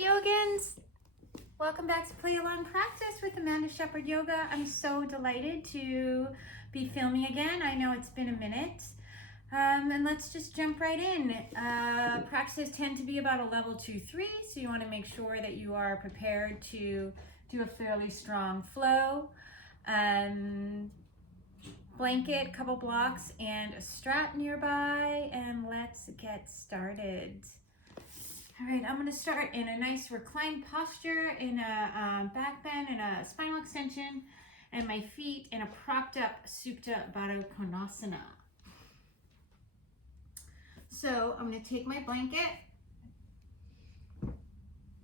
Yogins! Welcome back to Play Along Practice with Amanda Shepherd Yoga. I'm so delighted to be filming again. I know it's been a minute. And let's just jump right in. Practices tend to be about a level 2-3, so you want to make sure that you are prepared to do a fairly strong flow. Blanket, couple blocks, and a strap nearby, and let's get started. All right, I'm going to start in a nice reclined posture, in a back bend, and a spinal extension, and my feet in a propped up Supta Baddha Konasana. So I'm going to take my blanket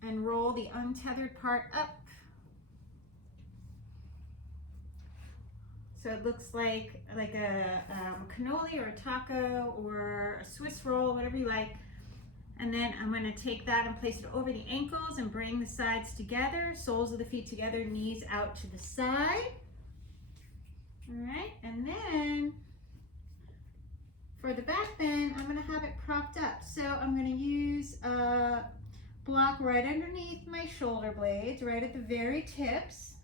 and roll the untethered part up. So it looks like a cannoli or a taco or a Swiss roll, whatever you like. And then I'm going to take that and place it over the ankles and bring the sides together, soles of the feet together, knees out to the side. All right, and then for the back bend, I'm going to have it propped up. So I'm going to use a block right underneath my shoulder blades, right at the very tips.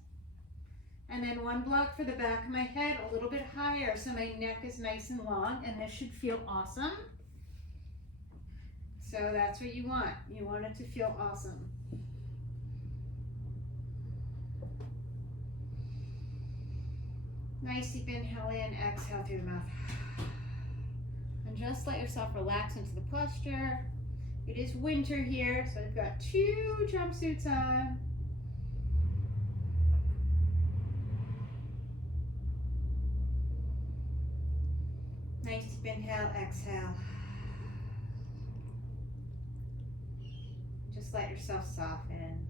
And then one block for the back of my head, a little bit higher, so my neck is nice and long, and this should feel awesome. So that's what you want. You want it to feel awesome. Nice deep inhale in, exhale through the mouth. And just let yourself relax into the posture. It is winter here, so I've got 2 jumpsuits on. Nice deep inhale, exhale. Just let yourself soften.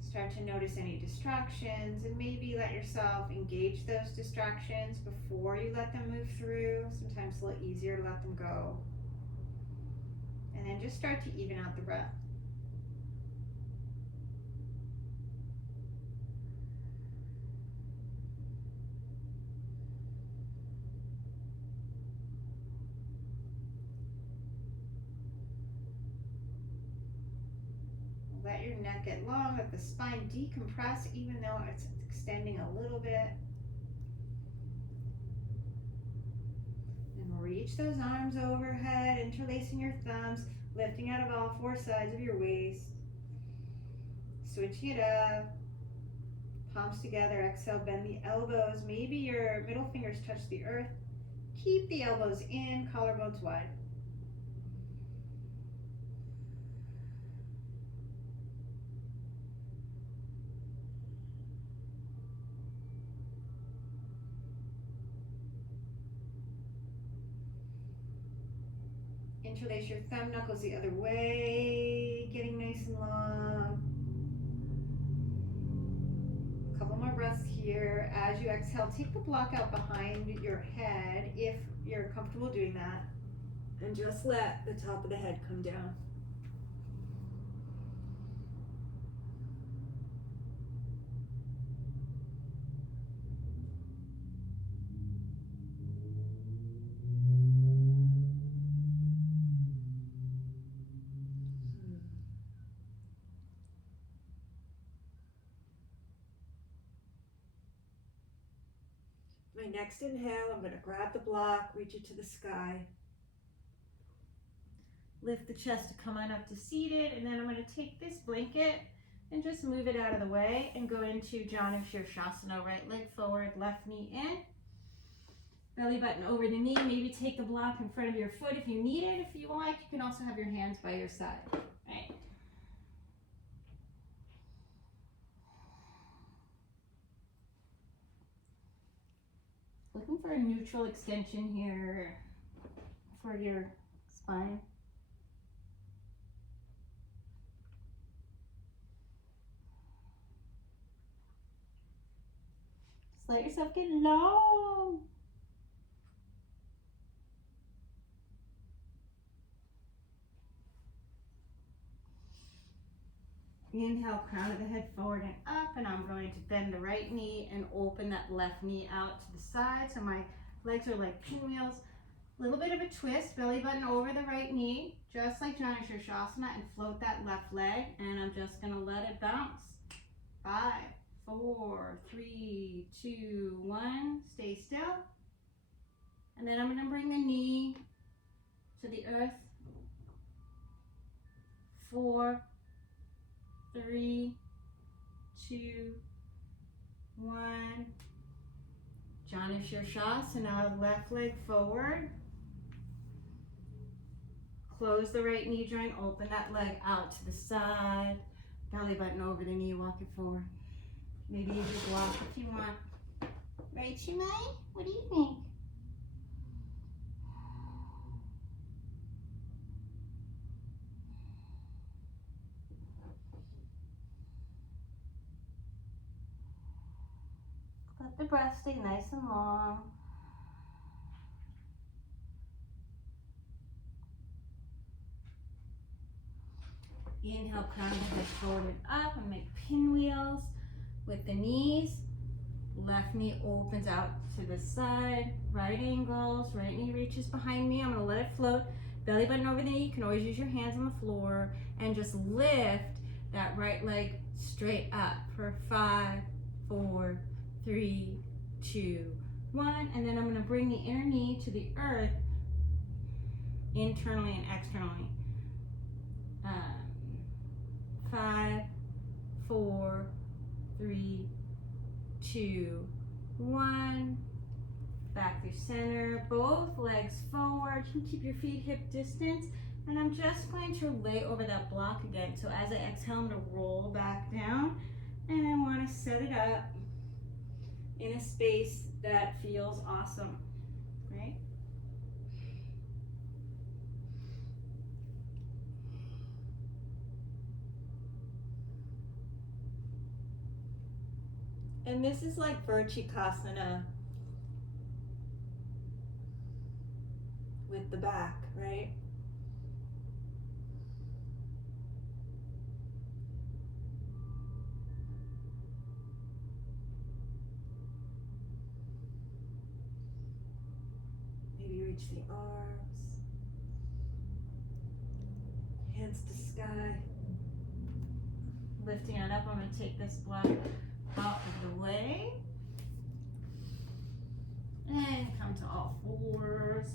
Start to notice any distractions and maybe let yourself engage those distractions before you let them move through. Sometimes it's a little easier to let them go. And then just start to even out the breath. Let your neck get long, let the spine decompress even though it's extending a little bit. And reach those arms overhead, interlacing your thumbs, lifting out of all 4 sides of your waist. Switching it up. Palms together, exhale, bend the elbows. Maybe your middle fingers touch the earth. Keep the elbows in, collarbones wide. Interlace your thumb knuckles the other way, getting nice and long. A couple more breaths here. As you exhale, take the block out behind your head if you're comfortable doing that. And just let the top of the head come down. My next inhale, I'm going to grab the block, reach it to the sky. Lift the chest to come on up to seated, and then I'm going to take this blanket and just move it out of the way and go into Janu Shirshasana. Right leg forward, left knee in. Belly button over the knee. Maybe take the block in front of your foot if you need it. If you like, you can also have your hands by your side. Right. Looking for a neutral extension here for your spine. Just let yourself get long. Inhale, crown of the head forward and up, and I'm going to bend the right knee and open that left knee out to the side so my legs are like pinwheels. A little bit of a twist, belly button over the right knee, just like Shasana, and float that left leg. And I'm just gonna let it bounce. 5, 4, 3, 2, 1. Stay still. And then I'm gonna bring the knee to the earth. 4, 3, 2, 1. Shasana, left leg forward. Close the right knee joint, open that leg out to the side. Belly button over the knee, walk it forward. Maybe you just walk if you want. Right, Shimei? What do you think? Let the breath stay nice and long. Inhale, crown the head folded up and make pinwheels with the knees. Left knee opens out to the side, right angles, right knee reaches behind me. I'm gonna let it float. Belly button over the knee. You can always use your hands on the floor and just lift that right leg straight up for 5, 4, 3, 2, 1. And then I'm gonna bring the inner knee to the earth internally and externally. 5, 4, 3, 2, 1. Back through center, both legs forward. You can keep your feet hip distance. And I'm just going to lay over that block again. So as I exhale, I'm gonna roll back down. And I wanna set it up in a space that feels awesome, right? And this is like Virchikasana with the back, right? Maybe reach the arms, hands to sky. Lifting it up, I'm going to take this block out of the way. And come to all fours.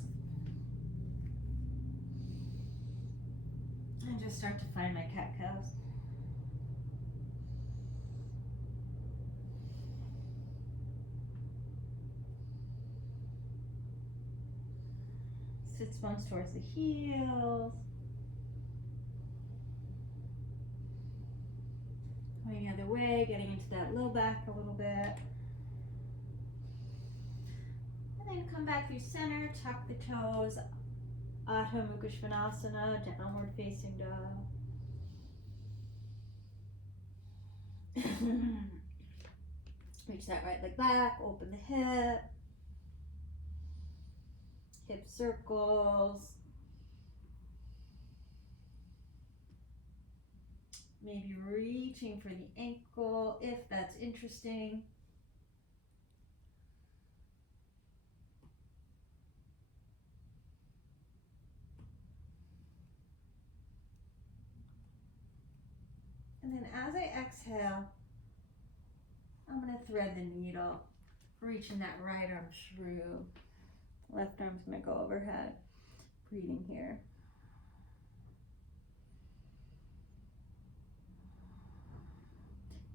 And just start to find my cat-cows. Sit bones towards the heels. Going the other way, getting into that low back a little bit. And then come back through center, tuck the toes. Adho Mukha Svanasana, downward facing dog. Reach that right leg back, open the hip. Hip circles. Maybe reaching for the ankle if that's interesting. And then as I exhale, I'm going to thread the needle, reaching that right arm through. Left arm's going to go overhead. Breathing here.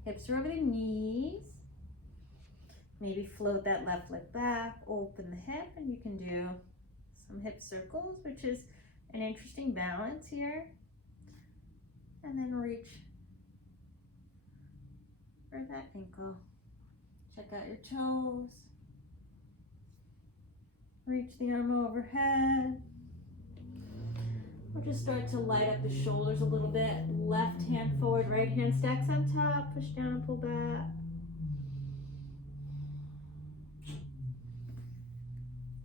Hips are over the knees. Maybe float that left leg back, open the hip, and you can do some hip circles, which is an interesting balance here. And then reach for that ankle. Check out your toes. Reach the arm overhead. We'll just start to light up the shoulders a little bit. Left hand forward, right hand stacks on top. Push down and pull back.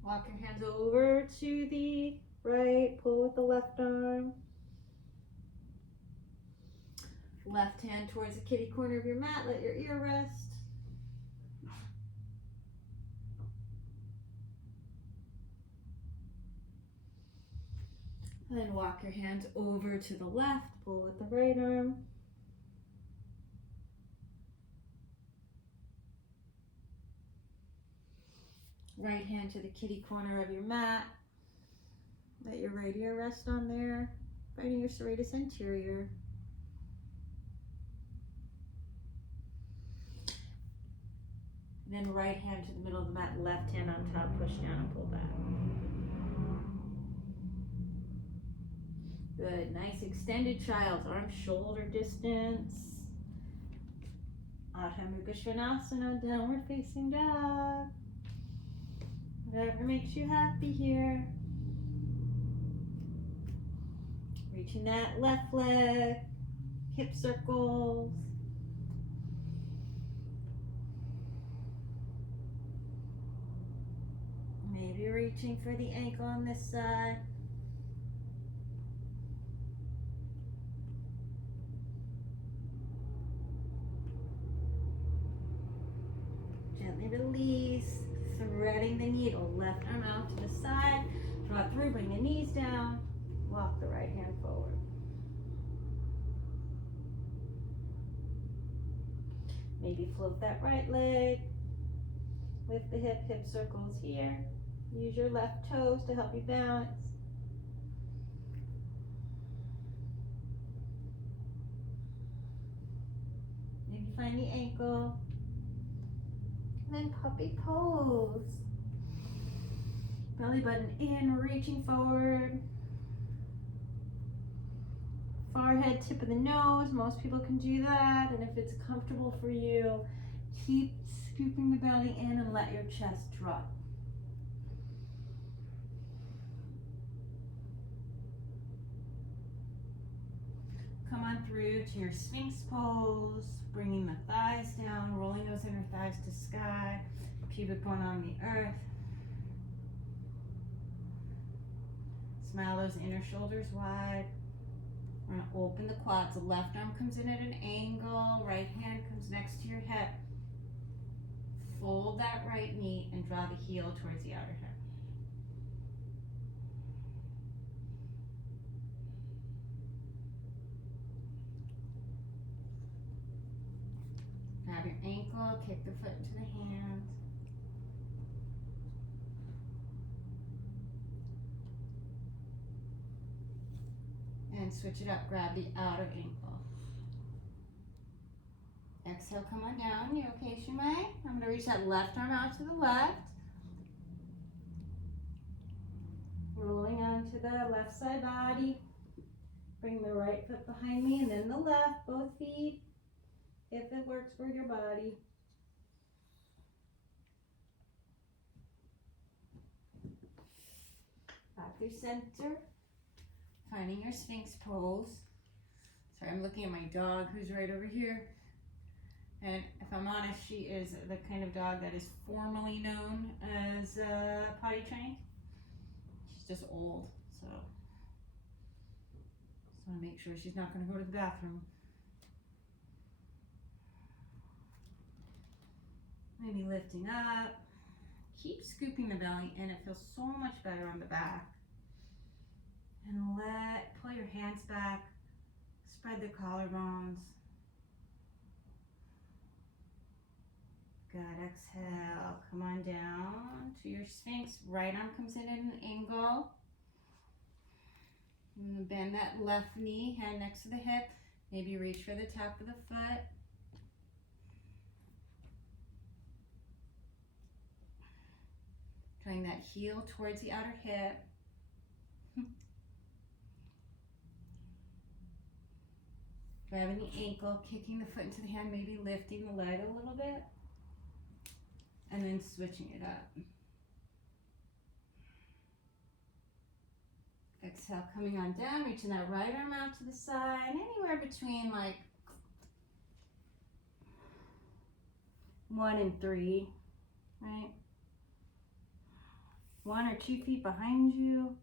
Walk your hands over to the right. Pull with the left arm. Left hand towards the kitty corner of your mat. Let your ear rest. And then walk your hands over to the left, pull with the right arm. Right hand to the kitty corner of your mat. Let your right ear rest on there, finding your serratus anterior. And then right hand to the middle of the mat, left hand on top, push down and pull back. Good, nice extended child's arms shoulder distance. Adho Mukha Svanasana, downward facing dog. Whatever makes you happy here. Reaching that left leg, hip circles. Maybe reaching for the ankle on this side. Gently release, threading the needle. Left arm out to the side. Draw through, bring the knees down. Walk the right hand forward. Maybe float that right leg. Lift the hip circles here. Use your left toes to help you balance. Maybe find the ankle. And then puppy pose. Belly button in, reaching forward. Forehead, tip of the nose. Most people can do that. And if it's comfortable for you, keep scooping the belly in and let your chest drop. Come on through to your Sphinx pose, bringing the thighs down, rolling those inner thighs to sky, pubic bone on the earth. Smile those inner shoulders wide. We're going to open the quads. The left arm comes in at an angle, right hand comes next to your hip. Fold that right knee and draw the heel towards the outer hip. Grab your ankle, kick the foot into the hands. And switch it up, grab the outer ankle. Exhale, come on down. You okay, Shumai? I'm gonna reach that left arm out to the left. Rolling onto the left side body. Bring the right foot behind me and then the left, both feet, if it works for your body. Back through center. Finding your Sphinx pose. Sorry, I'm looking at my dog who's right over here. And if I'm honest, she is the kind of dog that is formally known as potty trained. She's just old, so just want to make sure she's not going to go to the bathroom. Maybe lifting up. Keep scooping the belly in. It feels so much better on the back. And pull your hands back, spread the collarbones. Good, exhale, come on down to your Sphinx. Right arm comes in at an angle. I'm gonna bend that left knee, hand next to the hip. Maybe reach for the top of the foot. Drawing that heel towards the outer hip. Grabbing the ankle, kicking the foot into the hand, maybe lifting the leg a little bit, and then switching it up. Exhale, coming on down, reaching that right arm out to the side, anywhere between like 1 and 3, right? 1 or 2 feet behind you.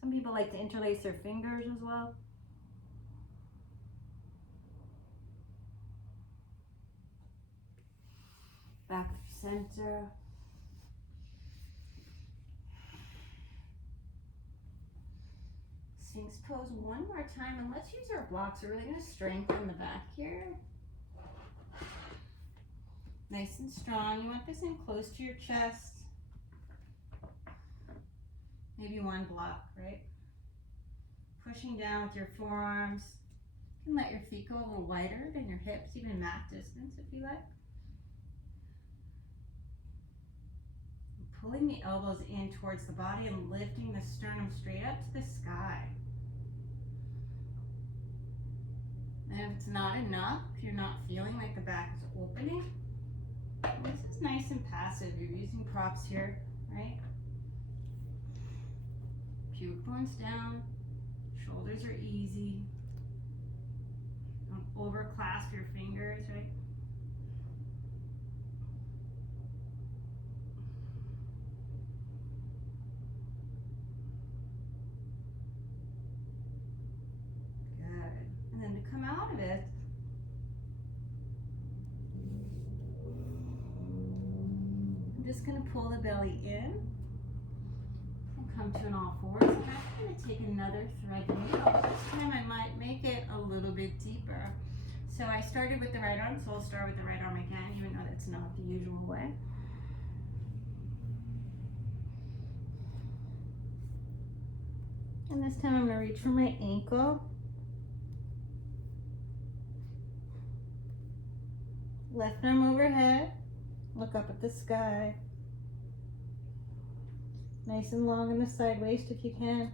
Some people like to interlace their fingers as well. Back to center. Sphinx pose one more time, and let's use our blocks. We're really going to strengthen the back here. Nice and strong. You want this in close to your chest. Maybe one block, right? Pushing down with your forearms. You can let your feet go a little wider than your hips, even mat distance if you like. Pulling the elbows in towards the body and lifting the sternum straight up to the sky. And if it's not enough, if you're not feeling like the back is opening, this is nice and passive. You're using props here, right? Pubic bones down, shoulders are easy. Don't overclasp your fingers, right? Good. And then to come out of it, I'm just going to pull the belly in. Come to an all fours, and I'm going to take another thread needle. This time I might make it a little bit deeper. So I started with the right arm, so I'll start with the right arm again, even though that's not the usual way. And this time I'm going to reach for my ankle. Left arm overhead, look up at the sky. Nice and long in the side waist if you can.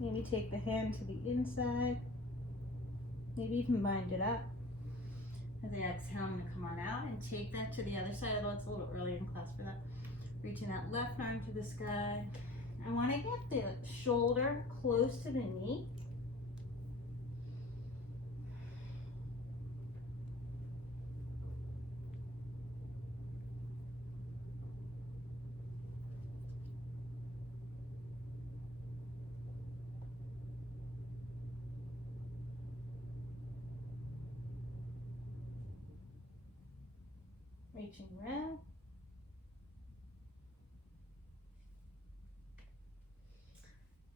Maybe take the hand to the inside. Maybe even bind it up. As I exhale, I'm going to come on out and take that to the other side, although it's a little earlier in class for that. Reaching that left arm to the sky. I want to get the shoulder close to the knee. Reaching around.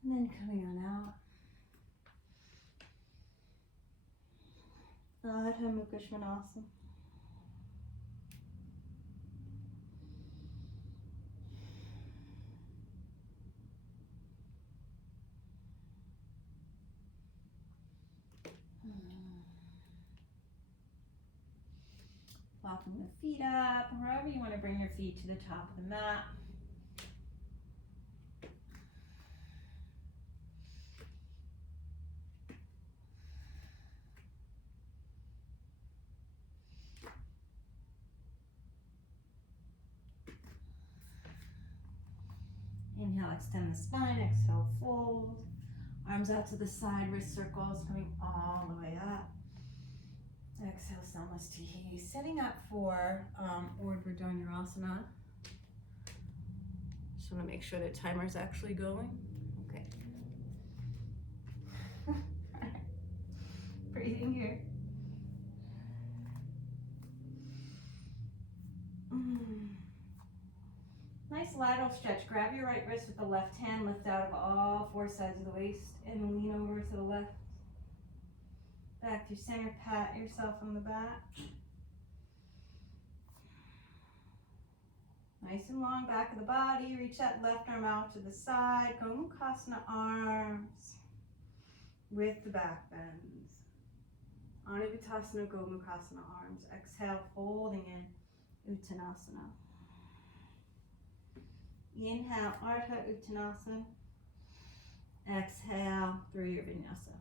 And then coming on out. Hanuman. Walking the feet up, wherever you want to bring your feet to the top of the mat. Inhale, extend the spine, exhale, fold. Arms out to the side, wrist circles coming all the way up. Exhale, Namaste. Setting up for Urdhva Dhanurasana. Just want to make sure the timer's actually going. Okay. Breathing here. Nice lateral stretch. Grab your right wrist with the left hand, lift out of all four sides of the waist, and lean over to the left. Back to center, pat yourself on the back. Nice and long back of the body. Reach that left arm out to the side. Gomukhasana arms with the back bends. Anavitasana, Gomukhasana arms. Exhale, folding in Uttanasana. Inhale, Ardha Uttanasana. Exhale through your vinyasa.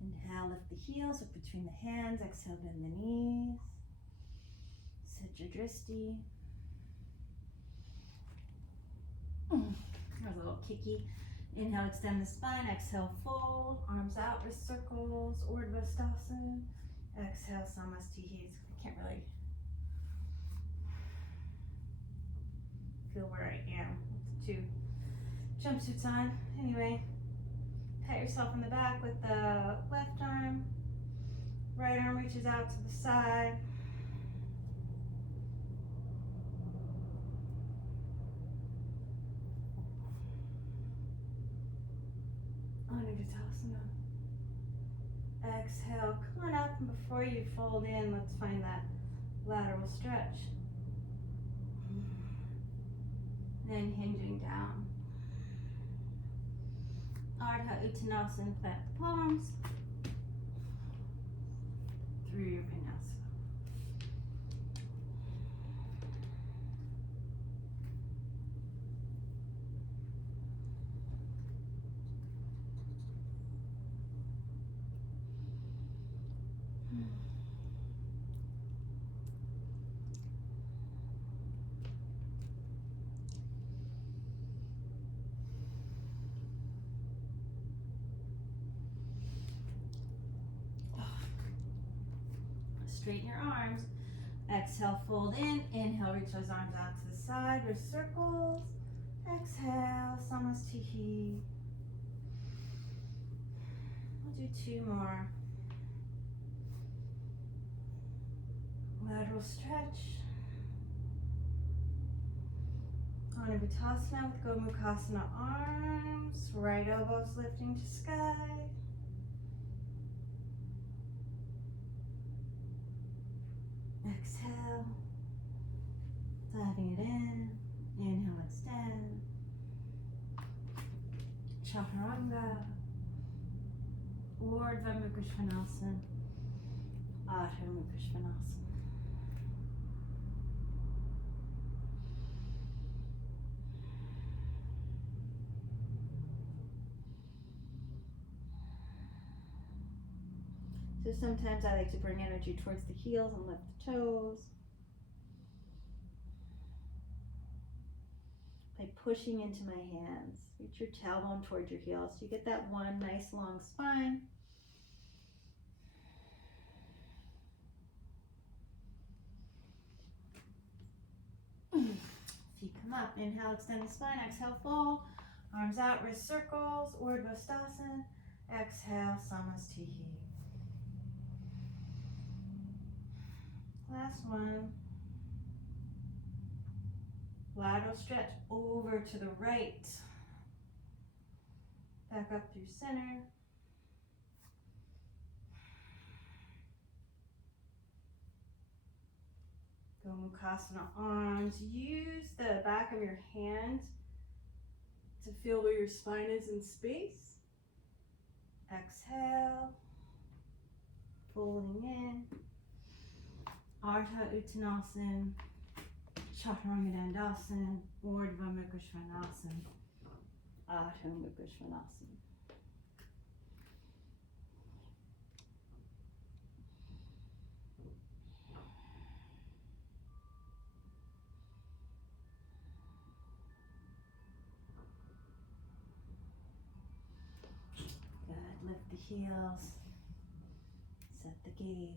Inhale, lift the heels up between the hands. Exhale, bend the knees. Sajadristi. That was a little kicky. Inhale, extend the spine. Exhale, fold. Arms out, wrist circles. Urdhva. Exhale, Samastihis. I can't really feel where I am with the two jumpsuits on. Anyway, pat yourself on the back with the left arm. Right arm reaches out to the side. Anagasana. Exhale, come on up, and before you fold in, let's find that lateral stretch. Then hinging down. Ardha Uttanasana, plant the palms through your vinyasa. Straighten your arms. Exhale, fold in. Inhale, reach those arms out to the side or circles. Exhale, Samastihi. We'll do two more. Lateral stretch. Anabutasana with Gomukhasana arms. Right elbows lifting to sky. Exhale, diving it in. Inhale, extend. Chaturanga. Urdhva Mukha Svanasana. Adho Mukha Svanasana. So sometimes I like to bring energy towards the heels and lift the toes. By pushing into my hands. Reach your tailbone towards your heel so you get that one nice long spine. Feet come up. Inhale, extend the spine. Exhale, fold. Arms out, wrist circles. Urdhva. Exhale, Samastihi. Last one. Lateral stretch over to the right. Back up through center. Gomukhasana arms. Use the back of your hand to feel where your spine is in space. Exhale. Folding in. Ardha Uttanasana, Chaturanga Dandasana, Urdhva Mukha Svanasana, Adho Mukha Svanasana. Good. Lift the heels. Set the gaze.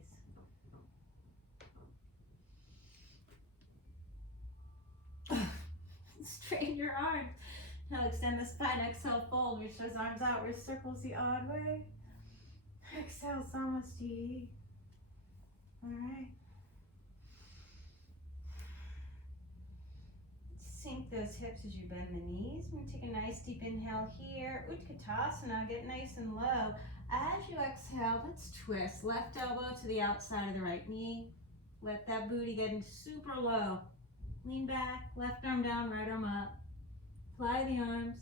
Straighten your arms. Now extend the spine. Exhale, fold. Reach those arms out. Wrist circles the odd way. Exhale, Samasti. Alright. Sink those hips as you bend the knees. We're going to take a nice deep inhale here. Utkatasana. Get nice and low. As you exhale, let's twist. Left elbow to the outside of the right knee. Let that booty get in super low. Lean back, left arm down, right arm up. Fly the arms.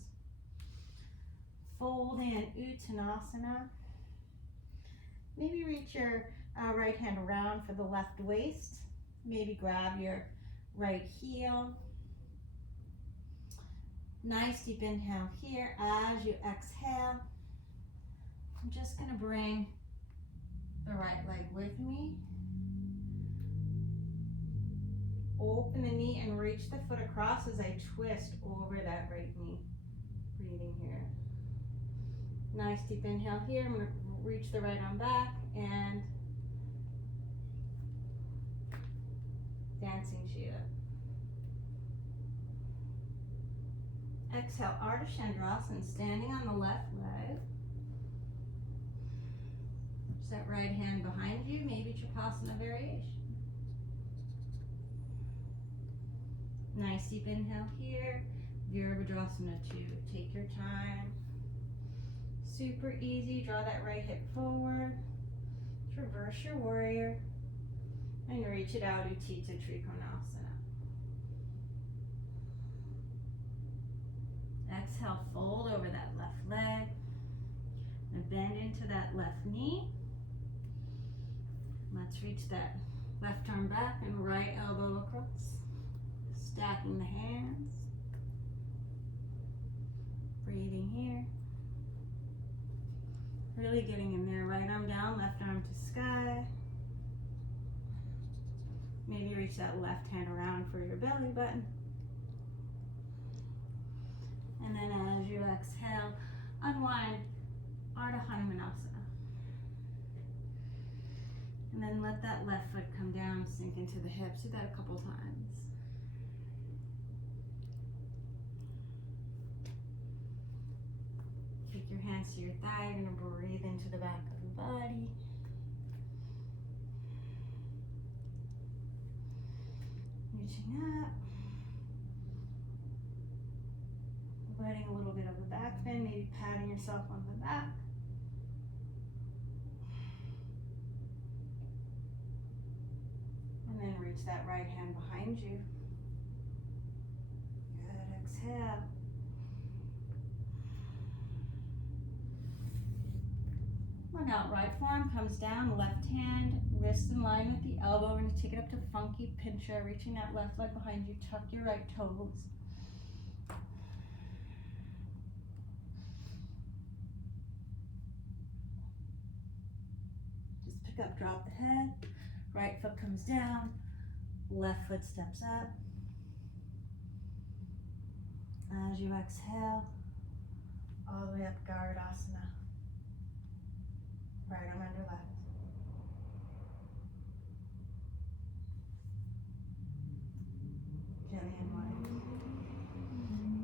Fold in, Uttanasana. Maybe reach your right hand around for the left waist. Maybe grab your right heel. Nice deep inhale here. As you exhale, I'm just going to bring the right leg with me. Open the knee and reach the foot across as I twist over that right knee. Breathing here. Nice deep inhale here. I'm going to reach the right arm back and dancing Shiva. Exhale, Ardha Chandrasana, standing on the left leg. Set right hand behind you, maybe Trikonasana variation. Nice deep inhale here. Virabhadrasana 2. Take your time. Super easy. Draw that right hip forward. Traverse your warrior. And reach it out, Utthita Trikonasana. Exhale, fold over that left leg. And bend into that left knee. Let's reach that left arm back and right elbow across. Stacking the hands. Breathing here. Really getting in there. Right arm down, left arm to sky. Maybe reach that left hand around for your belly button. And then as you exhale, unwind Ardha Hanumanasana. And then let that left foot come down, sink into the hips. Do that a couple times. Take your hands to your thigh. You're going to breathe into the back of the body. Reaching up. Letting a little bit of a back bend, maybe patting yourself on the back. And then reach that right hand behind you. Good, exhale. Look out, right forearm comes down, left hand, wrist in line with the elbow. We're going to take it up to funky pincha, reaching that left leg behind you. Tuck your right toes. Just pick up, drop the head. Right foot comes down, left foot steps up. As you exhale, all the way up, Garudasana. Right arm under left. Gently unwind.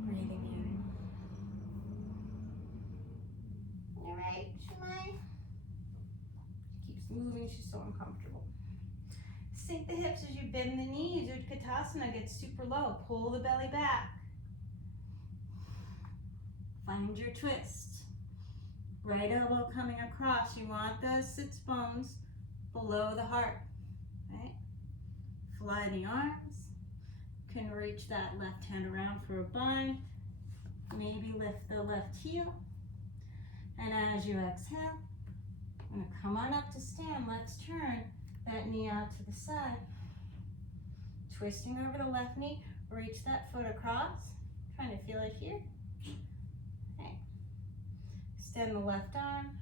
Breathing in. All right, Shumai. She keeps moving, she's so uncomfortable. Sink the hips as you bend the knees. Utkatasana gets super low. Pull the belly back. Find your twist. Right elbow coming across. You want those sits bones below the heart. Right? Fly the arms. Can reach that left hand around for a bind. Maybe lift the left heel. And as you exhale, I'm going to come on up to stand. Let's turn that knee out to the side. Twisting over the left knee. Reach that foot across. Trying to feel it here. Okay. Extend the left arm.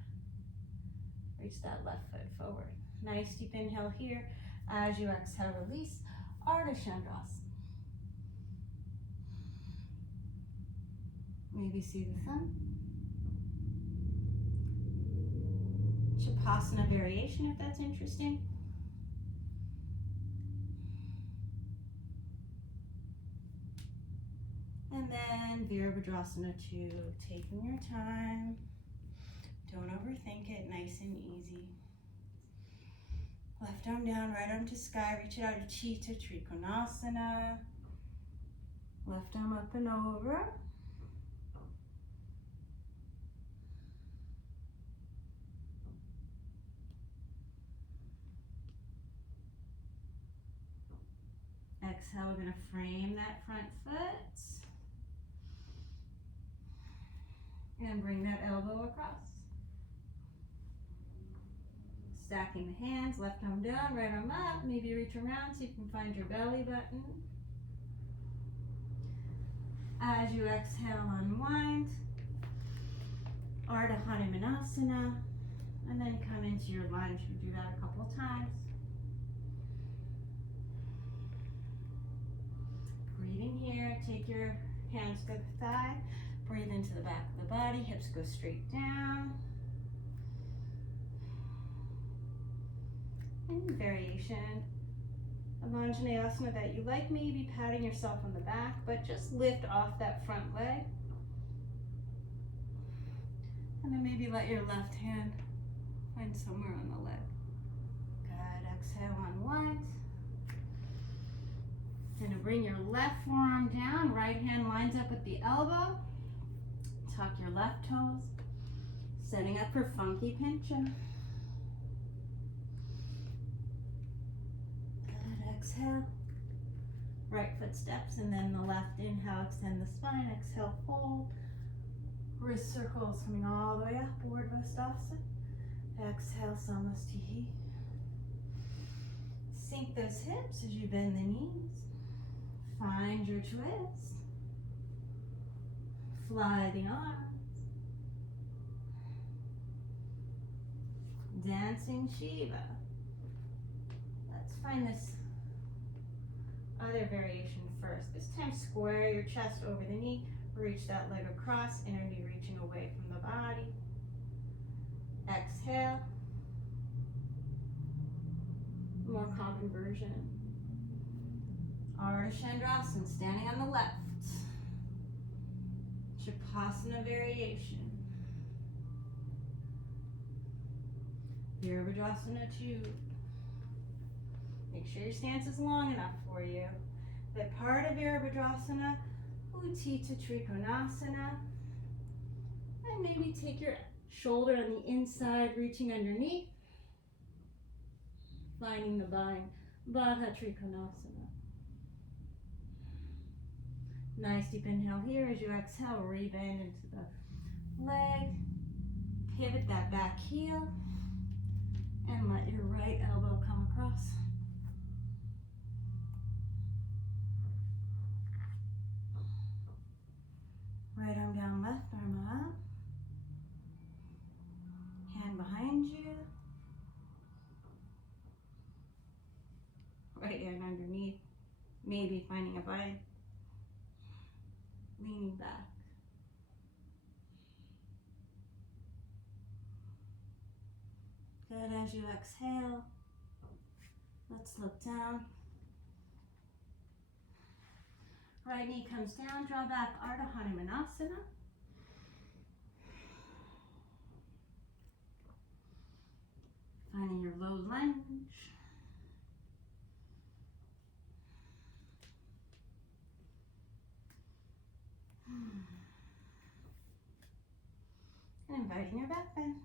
Reach that left foot forward. Nice deep inhale here. As you exhale, release. Ardha Chandrasana. Maybe see the sun. Shavasana variation if that's interesting. And then Virabhadrasana 2, taking your time. Don't overthink it, nice and easy. Left arm down, right arm to sky, reach it out to Utthita Trikonasana. Left arm up and over. Exhale, we're going to frame that front foot. And bring that elbow across. Stacking the hands, left arm down, right arm up. Maybe reach around so you can find your belly button. As you exhale, unwind. Ardha Hanumanasana. And then come into your lunge. You do that a couple times. Breathing here, take your hands to the thigh. Breathe into the back of the body, hips go straight down. Any variation of Anjaneyasana that you like, maybe patting yourself on the back, but just lift off that front leg. And then maybe let your left hand find somewhere on the leg. Good, exhale on one. Gonna bring your left forearm down, right hand lines up with the elbow. Tuck your left toes, setting up for funky pincha. Good, exhale. Right foot steps and then the left inhale, extend the spine, exhale, fold. Wrist circles coming all the way up, warts-and-all. Exhale, samasthihi. Sink those hips as you bend the knees. Find your twist. Fly the arms. Dancing Shiva. Let's find this other variation first. This time square your chest over the knee. Reach that leg across, inner knee reaching away from the body. Exhale. More common version. Ardha Chandrasana, standing on the left. Shavasana variation. Virabhadrasana 2. Make sure your stance is long enough for you. That part of Virabhadrasana, Uttita Trikonasana. And maybe take your shoulder on the inside, reaching underneath. Finding the bind, Baddha Trikonasana. Nice deep inhale here. As you exhale, rebend into the leg. Pivot that back heel. And let your right elbow come across. Right arm down, left arm up. Hand behind you. Right hand underneath. Maybe finding a bind. Leaning back. Good, as you exhale, let's look down. Right knee comes down, draw back, Ardha Hanumanasana. Finding your low lunge. And inviting your back bend.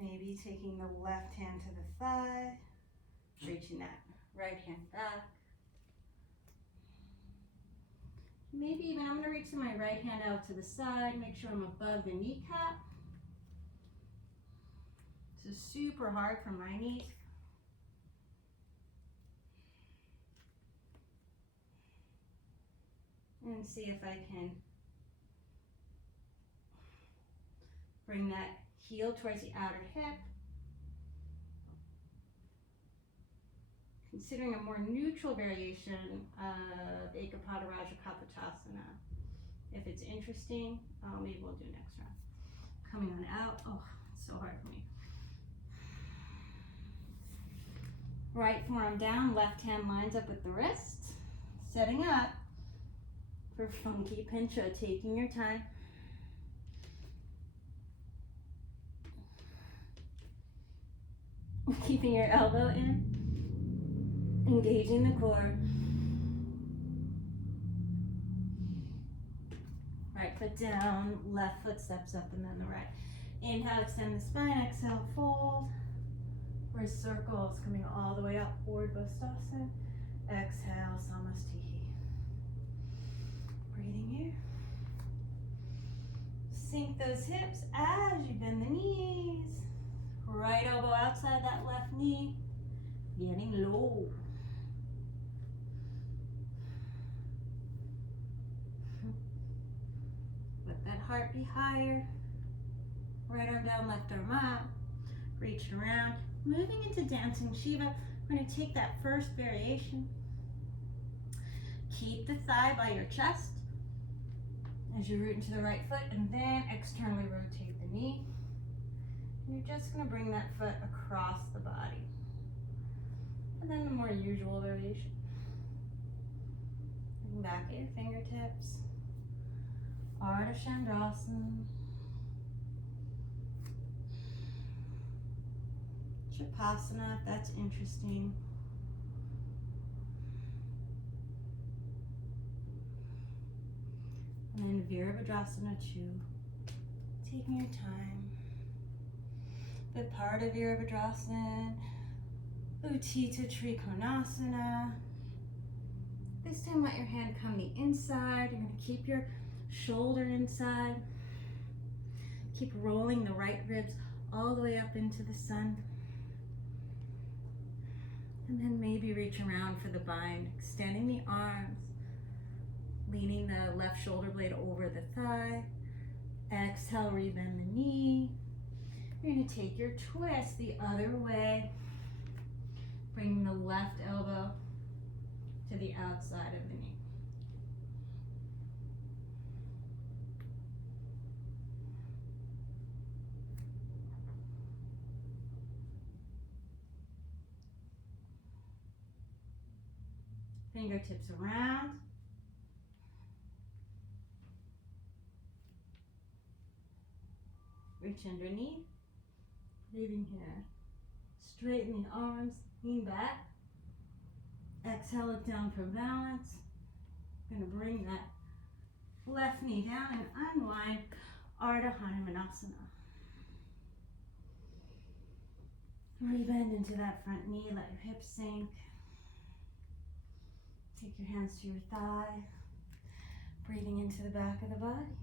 Maybe taking the left hand to the thigh, reaching that right hand back. Maybe even I'm going to reach my right hand out to the side, make sure I'm above the kneecap. This is super hard for my knees. And see if I can bring that heel towards the outer hip. Considering a more neutral variation of Ekapada Raja Kapotasana. If it's interesting, maybe we'll do next round. Coming on out. Oh, it's so hard for me. Right forearm down, left hand lines up with the wrist. Setting up for funky pincha, taking your time. Keeping your elbow in, engaging the core. Right foot down, left foot steps up, and then the right. Inhale, extend the spine, exhale, fold. Wrist circles coming all the way up, warts-and-all. Exhale, samasthihi. Breathing here. Sink those hips as you bend the knees. Right elbow outside that left knee, getting low. Let that heart be higher. Right arm down, left arm up. Reach around. Moving into Dancing Shiva. We're going to take that first variation. Keep the thigh by your chest as you root into the right foot, and then externally rotate the knee. And you're just going to bring that foot across the body. And then the more usual variation. Bring back at your fingertips. Ardha Chandrasana. Shavasana, if that's interesting. And then Virabhadrasana 2. Taking your time. But part of Virabhadrasana, Utthita Trikonasana. This time let your hand come the inside. You're going to keep your shoulder inside. Keep rolling the right ribs all the way up into the sun. And then maybe reach around for the bind, extending the arms, leaning the left shoulder blade over the thigh. Exhale, rebend the knee. You're going to take your twist the other way, bringing the left elbow to the outside of the knee. Fingertips around. Reach underneath. Breathing here. Straighten the arms, lean back. Exhale it down for balance. I'm going to bring that left knee down and unwind Ardha Hanumanasana. Rebend into that front knee, let your hips sink. Take your hands to your thigh, breathing into the back of the body.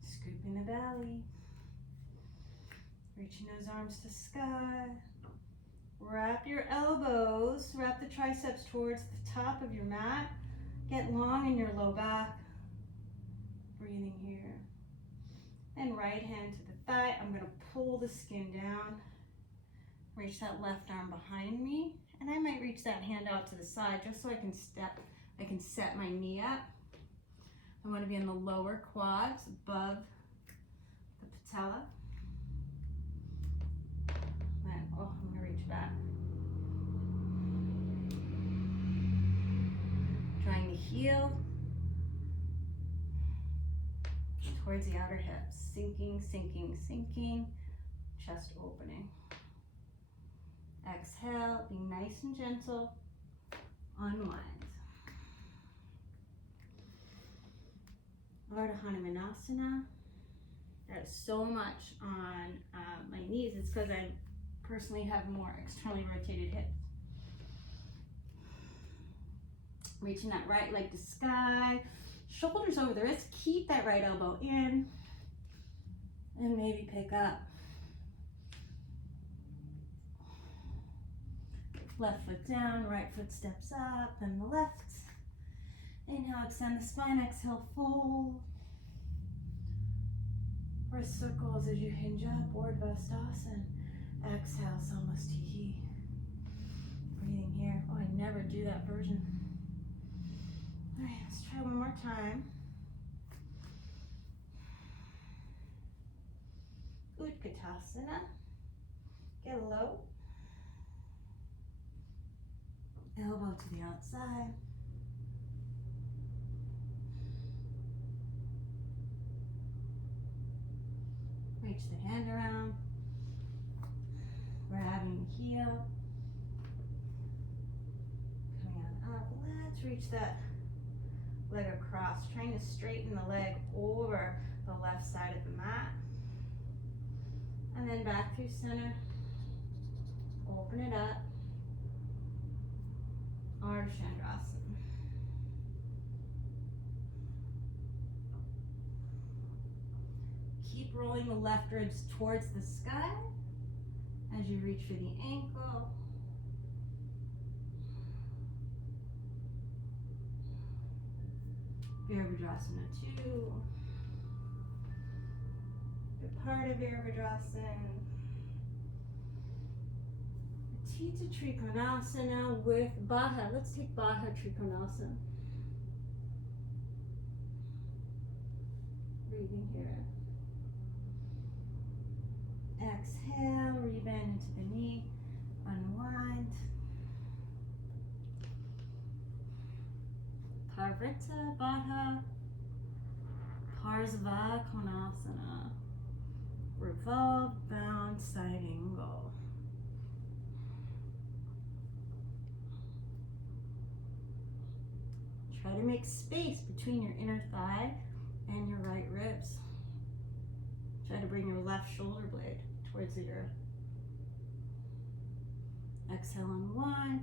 Scooping the belly. Reaching those arms to sky. Wrap your elbows, wrap the triceps towards the top of your mat. Get long in your low back. Breathing here. And right hand to the thigh. I'm going to pull the skin down. Reach that left arm behind me. And I might reach that hand out to the side just so I can set my knee up. I want to be in the lower quads above the patella. And I'm going to reach back. Trying to heel towards the outer hips. Sinking, sinking, sinking. Chest opening. Exhale, be nice and gentle. Unwind. Ardha Hanumanasana. That is so much on my knees. It's because I personally have more externally rotated hips. Reaching that right leg to sky. Shoulders over the wrist. Keep that right elbow in. And maybe pick up. Left foot down, right foot steps up, and the left. Inhale, extend the spine, exhale, fold. Wrist circles as you hinge up, Urdhvastasana. Exhale, Samasthihi. Breathing here. Oh, I never do that version. All right, let's try one more time. Utkatasana. Get low. Elbow to the outside. Reach the hand around. Grabbing the heel. Coming on up. Let's reach that leg across. Trying to straighten the leg over the left side of the mat. And then back through center. Open it up. Ardha Chandrasana. Keep rolling the left ribs towards the sky as you reach for the ankle. Virabhadrasana 2. a part of Virabhadrasana. Tita Trikonasana with Baddha. Let's take Baddha Trikonasana. Breathing here. Exhale, rebend into the knee, unwind. Parvrita Baddha, Parsva Konasana, revolve, bound, side angle. Try to make space between your inner thigh and your right ribs. Try to bring your left shoulder blade towards the earth. Exhale, unwind.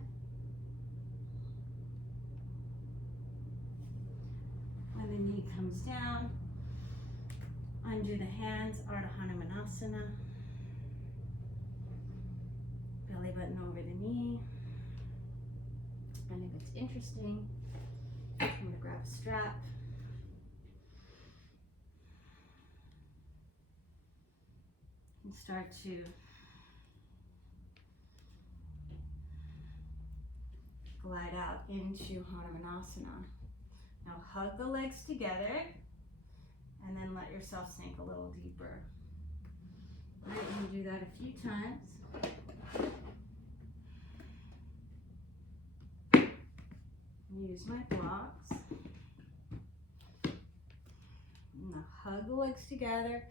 When the knee comes down, undo the hands, Ardha Hanumanasana. Belly button over the knee. And if it's interesting, I'm going to grab a strap. And start to glide out into Hanumanasana. Now hug the legs together and then let yourself sink a little deeper. All right, I'm going to do that a few times. Use my blocks. I'm going to hug the legs together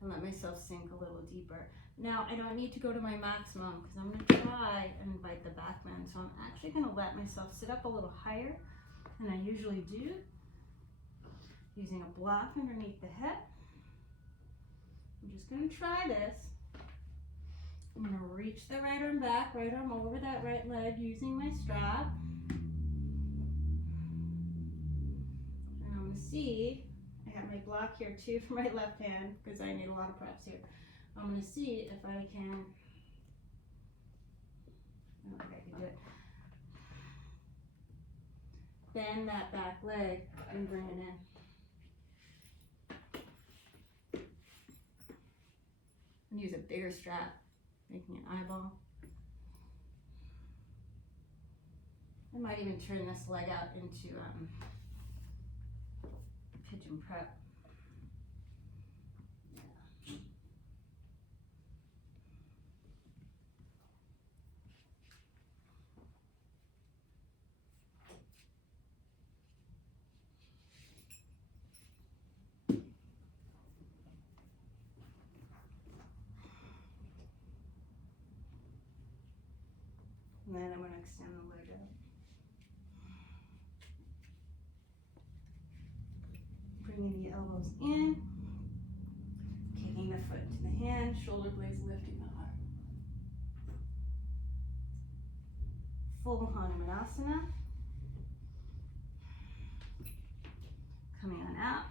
and let myself sink a little deeper. Now, I don't need to go to my maximum because I'm going to try and invite the back bend. So I'm actually going to let myself sit up a little higher than I usually do, using a block underneath the hip. I'm just going to try this. I'm going to reach the right arm back, right arm over that right leg using my strap. And I'm going to see, I have my block here too for my left hand because I need a lot of preps here. I'm going to see if I can, I don't think I can do it. Bend that back leg and bring it in. And use a bigger strap, making an eyeball. I might even turn this leg out into pigeon prep. And then I'm going to extend the leg out. Bringing the elbows in, kicking the foot to the hand, shoulder blades lifting the heart. Full Hanumanasana. Coming on out.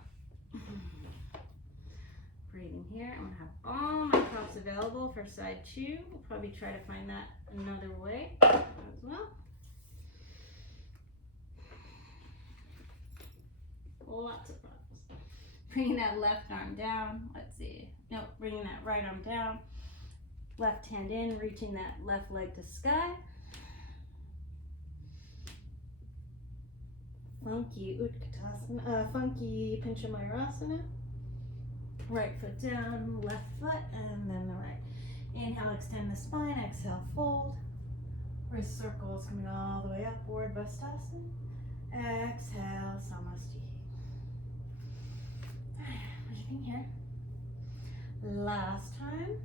Breathing here. I'm going to have all my props available for side 2. We'll probably try to find that another way as well. Lots of props. Bringing that left arm down. Let's see. Nope, bringing that right arm down. Left hand in, reaching that left leg to sky. Funky Utkatasana, funky Pinchamayurasana. Right foot down, left foot, and then the right. Inhale, extend the spine. Exhale, fold. Wrist circles coming all the way up, Urdhva-stasana. Exhale, Samastiti. Breathing here. Last time.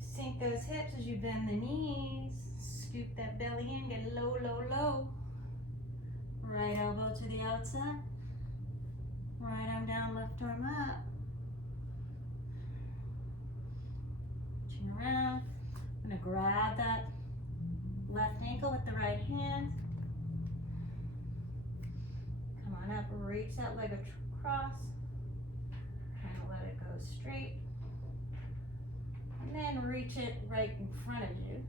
Sink those hips as you bend the knees. Scoop that belly in, get low, low, low. Right elbow to the outside. Right arm down, left arm up. Reaching around. I'm going to grab that left ankle with the right hand. Come on up, reach that leg across. Kind of let it go straight. And then reach it right in front of you.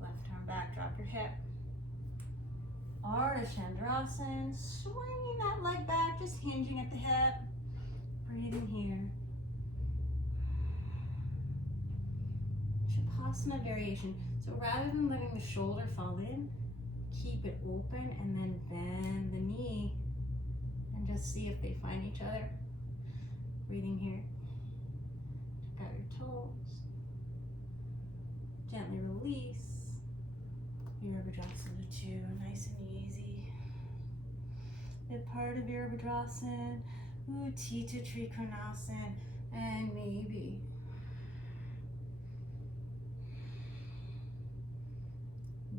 Left arm back, drop your hip. Ardha Chandrasana, swinging that leg back, just hinging at the hip. Breathing here. Uttanasana variation. So rather than letting the shoulder fall in, keep it open and then bend the knee and just see if they find each other. Breathing here. Check out your toes. Gently release. Virabhadrasana 2, nice and easy. Mid part of Virabhadrasana, Uttita Trikonasana, and maybe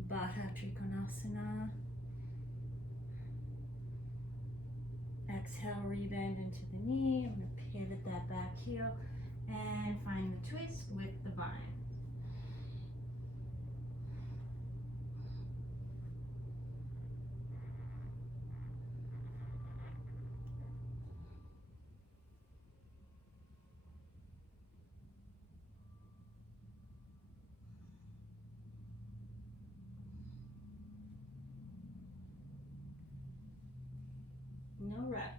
Baddha Trikonasana. Exhale, rebend into the knee. I'm going to pivot that back heel and find the twist with the vine. No rep.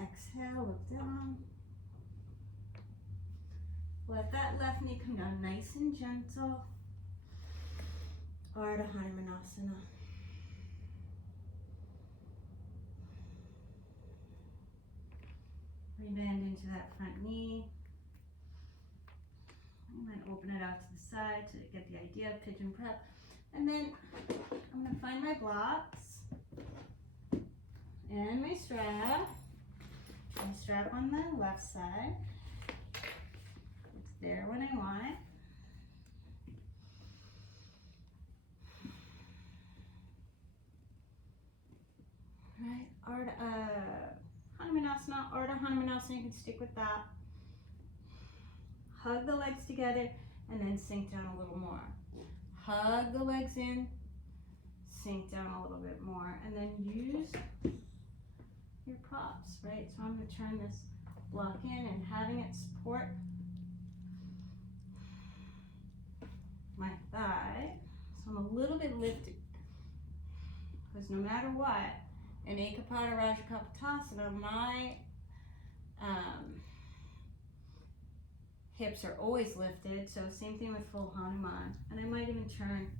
Exhale, look down. Let that left knee come down nice and gentle. Ardha Hanumanasana. Rebend into that front knee. And then open it out to the side to get the idea of pigeon prep. And then I'm going to find my blocks and my strap. My strap on the left side. It's there when I want it. Right, Hanumanasana, Ardha Hanumanasana, you can stick with that. Hug the legs together and then sink down a little more. Hug the legs in, sink down a little bit more, and then use your props, right? So I'm going to turn this block in and having it support my thigh. So I'm a little bit lifted because no matter what, in Ekapada Rajakapotasana, my hips are always lifted, so same thing with full Hanuman. And I might even turn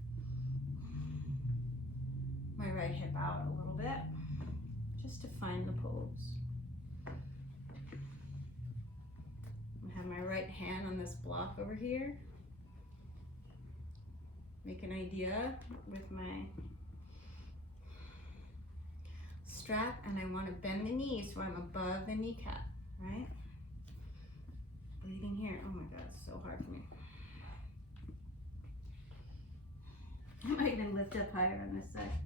my right hip out a little bit just to find the pose. I have my right hand on this block over here. Make an idea with my strap, and I want to bend the knee so I'm above the kneecap, right? Breathing here. Oh my God, it's so hard for me. I might even lift up higher on this side.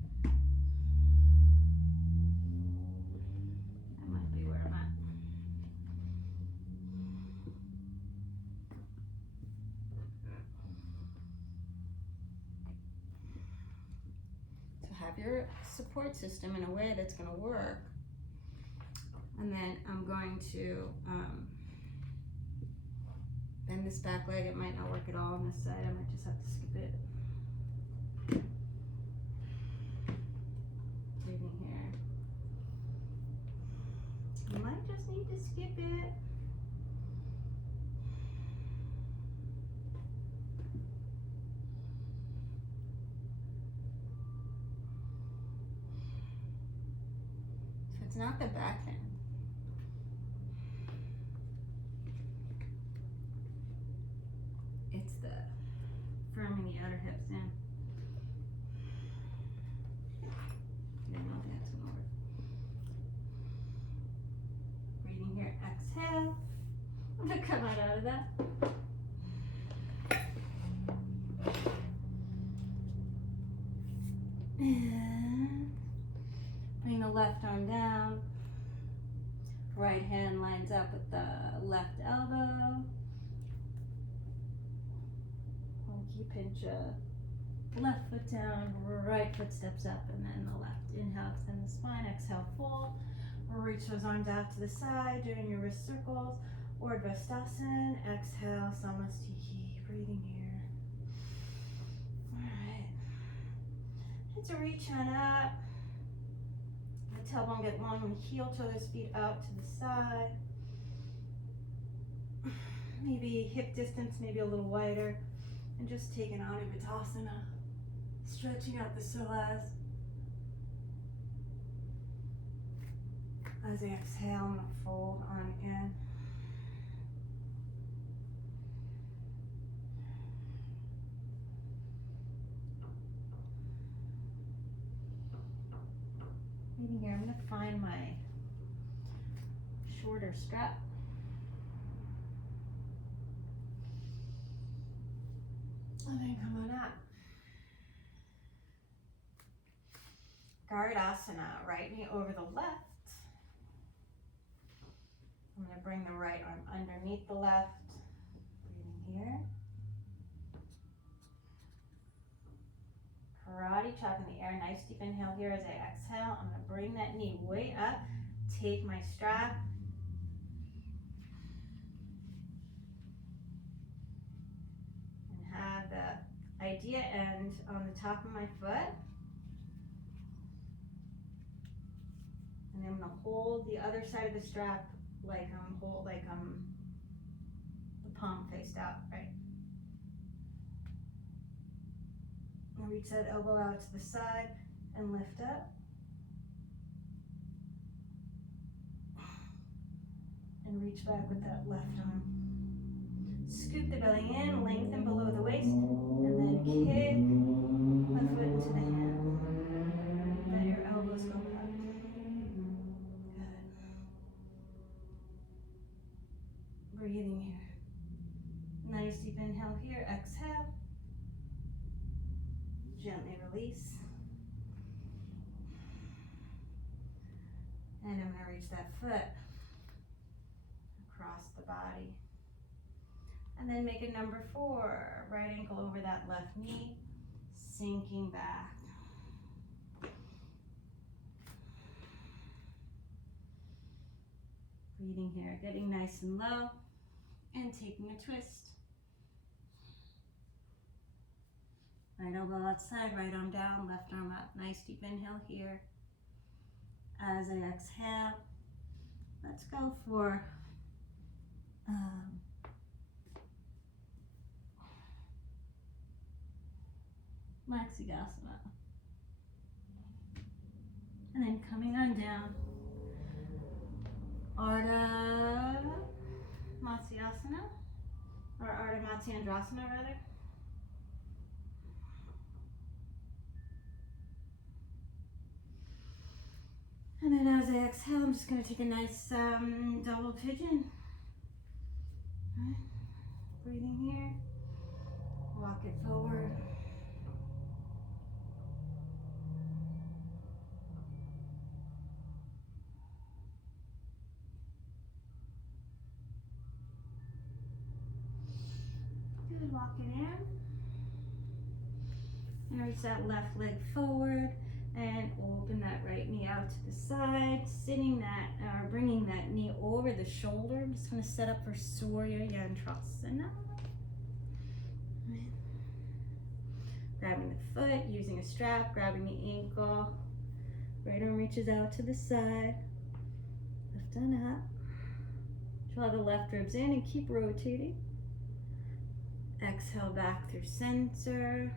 That might be where I'm at. So have your support system in a way that's going to work. And then I'm going to bend this back leg. It might not work at all on this side. I might just have to skip it. Breathing here. You might just need to skip it. So it's not the back bend. It's the firming the outer hips in. I don't think that's gonna work. Breathing here, exhale. I'm gonna come right out of that. And bring the left arm down. Right hand lines up with the left elbow. Pinch left foot down, right foot steps up, and then the left. Inhale, extend the spine, exhale, fold. Reach those arms out to the side, doing your wrist circles. Urdhva-stasana, exhale, Samastiki, breathing here. All right. And to reach on up, tailbone get long and heel toes, feet out to the side. Maybe hip distance, maybe a little wider. And just take an Anavitasana, stretching out the psoas. As I exhale, I'm going to fold on in. Maybe here, I'm going to find my shorter strap. And then come on up. Garudasana, right knee over the left. I'm going to bring the right arm underneath the left. Breathing here. Karate chop in the air. Nice deep inhale here as I exhale. I'm going to bring that knee way up. Take my strap. And have the idea end on the top of my foot. And I'm going to hold the other side of the strap like the palm faced out, right? And reach that elbow out to the side and lift up. And reach back with that left arm. Scoop the belly in, lengthen below the waist, and then kick the foot into the hand. Let your elbows go back. Breathing here. Nice deep inhale here. Exhale. Gently release. And I'm going to reach that foot across the body. And then make a number 4. Right ankle over that left knee. Sinking back. Breathing here. Getting nice and low. And taking a twist. Right elbow outside, right arm down, left arm up. Nice deep inhale here. As I exhale, let's go for Laxigasana. And then coming on down, Ardha Matsyasana, or Ardha Matsyendrasana rather. And then as I exhale, I'm just going to take a nice double pigeon. Right. Breathing here. Walk it forward. Good, walk it in. And reach that left leg forward. And open that right knee out to the side, sitting that, or bringing that knee over the shoulder. I'm just going to set up for Surya Yantrasana. Grabbing the foot, using a strap, grabbing the ankle. Right arm reaches out to the side. Lift on up. Draw the left ribs in and keep rotating. Exhale back through center.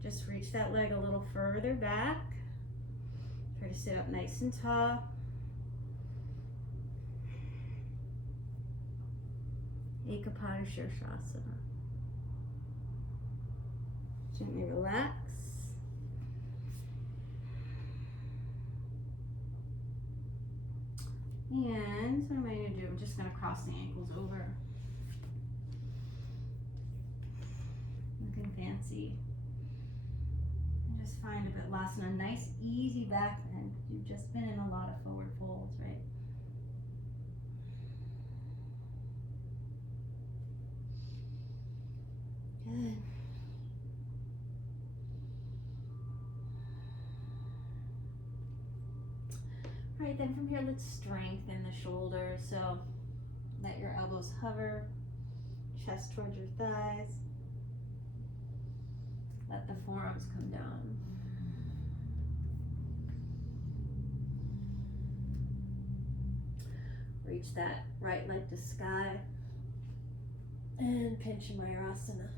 Just reach that leg a little further back. Try to sit up nice and tall. Ekapada Shirshasana. Gently relax. And what am I going to do? I'm just going to cross the ankles over. Looking fancy. Just find a bit last and a nice easy back bend. You've just been in a lot of forward folds, right? Good. All right, then from here, let's strengthen the shoulders. So let your elbows hover, chest towards your thighs. Let the forearms come down. Reach that right leg to sky. And pinch Mayurasana.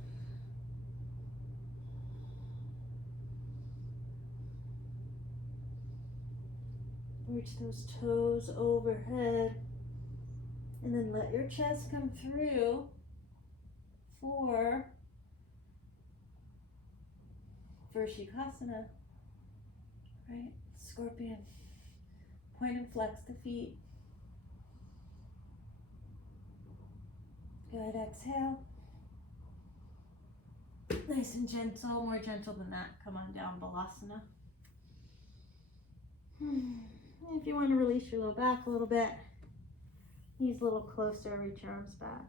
Reach those toes overhead. And then let your chest come through for Vrishikasana. Right? Scorpion. Point and flex the feet. Good, exhale. Nice and gentle, more gentle than that. Come on down, Balasana. If you want to release your low back a little bit, knees a little closer, reach your arms back.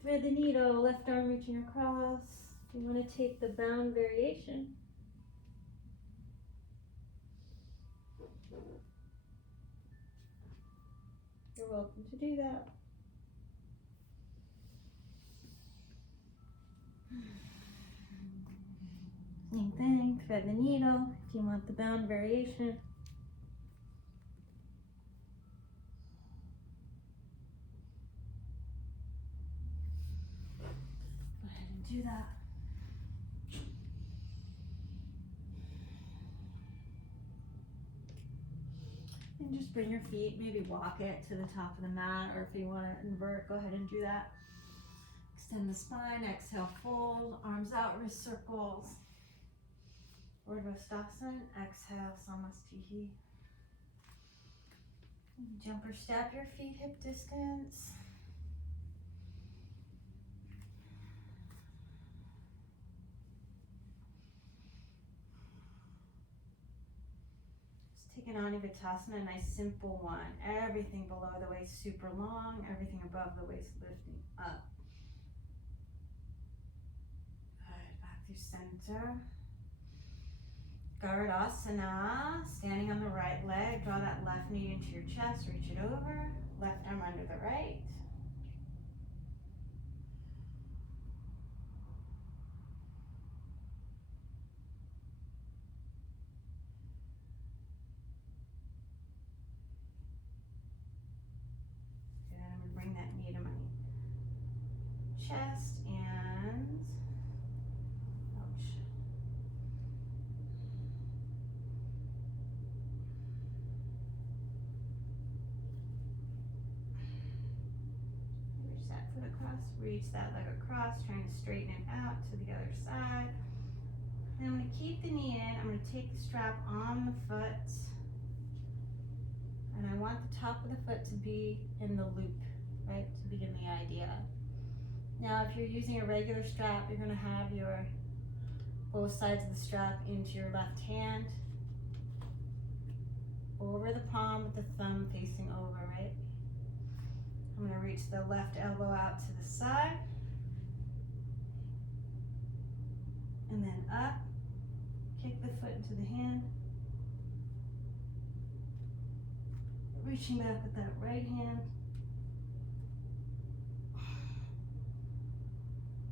Thread the needle, left arm reaching across. You want to take the bound variation. You're welcome to do that. Same thing, thread the needle if you want the bound variation. Go ahead and do that. And just bring your feet, maybe walk it to the top of the mat, or if you want to invert, go ahead and do that. Extend the spine, exhale, fold, arms out, wrist circles. Urdhva-stasana, exhale, Samastihi. Jump or step your feet hip distance. Take an Anivatasana, a nice simple one. Everything below the waist super long, everything above the waist lifting up. Good, back through center. Garudasana, standing on the right leg, draw that left knee into your chest, reach it over, left arm under the right. Bring that knee to my chest and ouch. Reach that foot across, reach that leg across, trying to straighten it out to the other side. And I'm going to keep the knee in. I'm going to take the strap on the foot. And I want the top of the foot to be in the loop. Right, to begin the idea. Now, if you're using a regular strap, you're going to have your both sides of the strap into your left hand, over the palm with the thumb facing over, right? I'm going to reach the left elbow out to the side, and then up, kick the foot into the hand, reaching back with that right hand.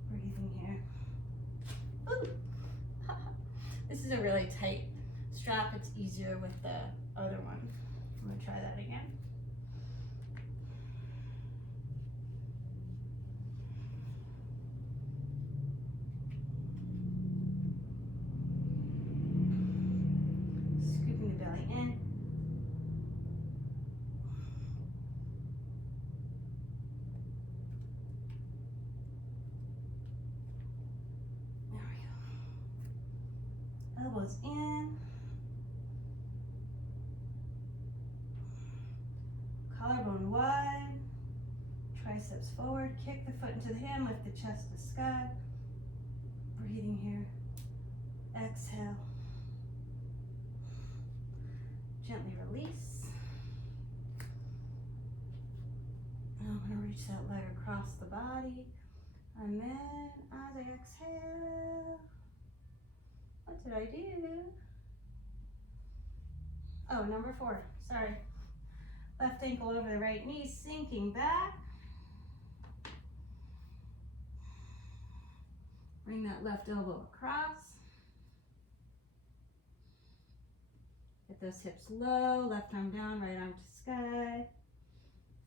Breathing here. Ooh. This is a really tight strap. It's easier with the other one. I'm going to try that again. Scooping the belly in. Elbows in, collarbone wide, triceps forward, kick the foot into the hand, lift the chest to sky. Breathing here. Exhale. Gently release. Now I'm going to reach that leg across the body. And then as I exhale, what did I do? Oh, number 4, sorry. Left ankle over the right knee, sinking back. Bring that left elbow across. Get those hips low, left arm down, right arm to sky.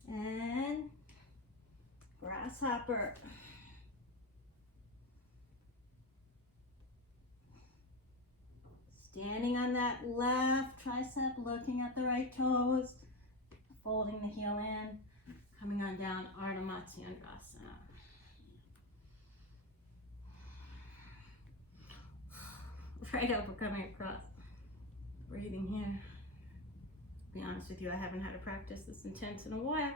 And grasshopper. Standing on that left tricep, looking at the right toes, folding the heel in, coming on down, Ardha Matsyendrasana. Right elbow coming across. Breathing here. To be honest with you, I haven't had to practice this intense in a while.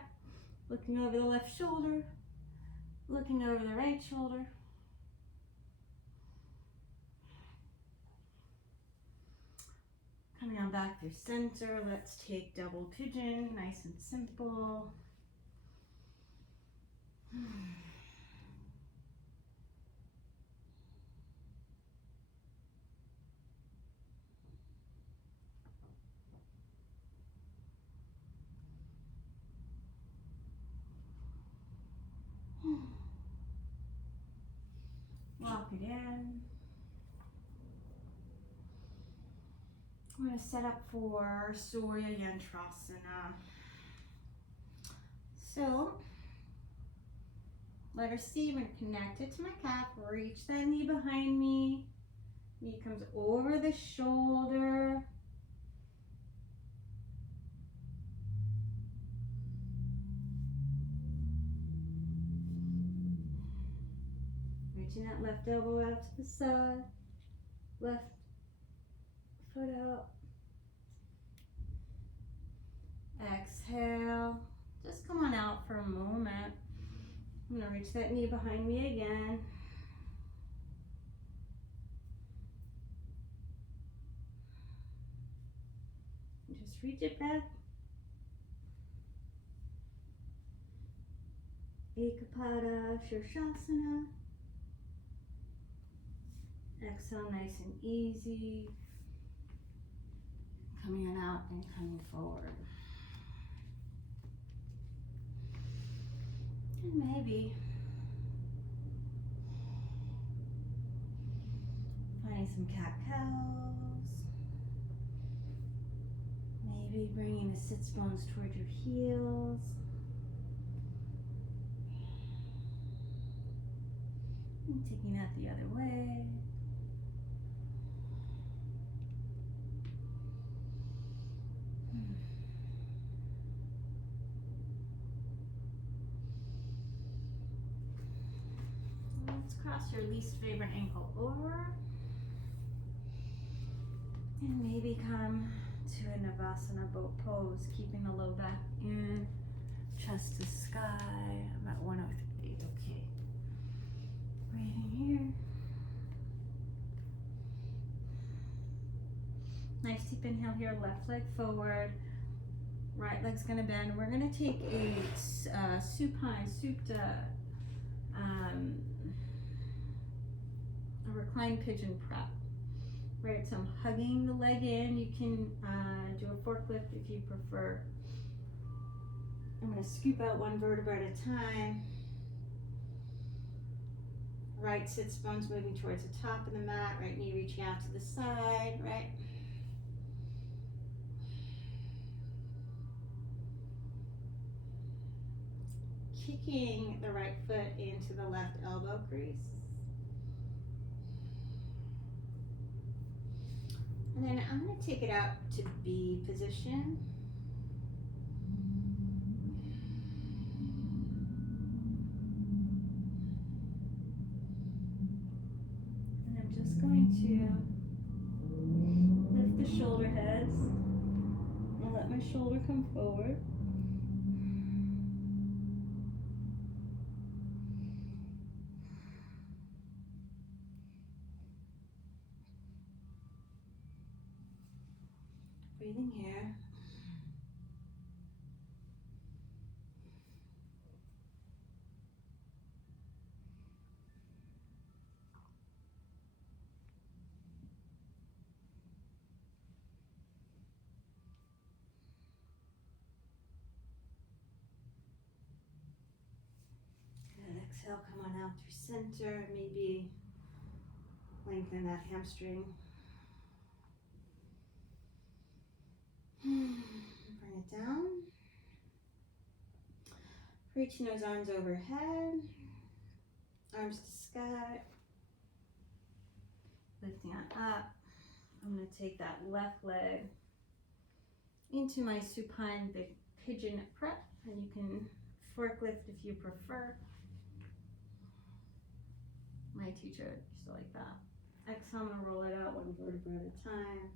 Looking over the left shoulder, looking over the right shoulder. Coming on back through center, let's take double pigeon, nice and simple. Walk it in. I'm going to set up for Surya Yantrasana. So, letter C, I'm going to connect it to my calf, reach that knee behind me. Knee comes over the shoulder. Reaching that left elbow out to the side. Left foot out. Exhale. Just come on out for a moment. I'm going to reach that knee behind me again. Just reach it back. Ekapada Shirshasana. Exhale, nice and easy. Coming on out and coming forward. And maybe finding some cat-cows. Maybe bringing the sits bones toward your heels. And taking that the other way. Let's cross your least favorite ankle over. And maybe come to a Navasana boat pose, keeping the low back in, chest to sky. I'm at 103, okay. Breathing here. Nice deep inhale here, left leg forward. Right leg's gonna bend. We're gonna take a supine, a reclined pigeon prep. Right, so I'm hugging the leg in. You can do a forklift if you prefer. I'm gonna scoop out one vertebra at a time. Right sits bones moving towards the top of the mat. Right knee reaching out to the side, right? Kicking the right foot into the left elbow crease. And then I'm going to take it out to B position. And I'm just going to lift the shoulder heads and let my shoulder come forward. Breathing here. Exhale, come on out through center. Maybe lengthen that hamstring. Bring it down. Reaching those arms overhead. Arms to sky. Lifting on up. I'm going to take that left leg into my supine big pigeon prep, and you can fork lift if you prefer. My teacher used to like that. Exhale, I'm going to roll it out one vertebra at a time.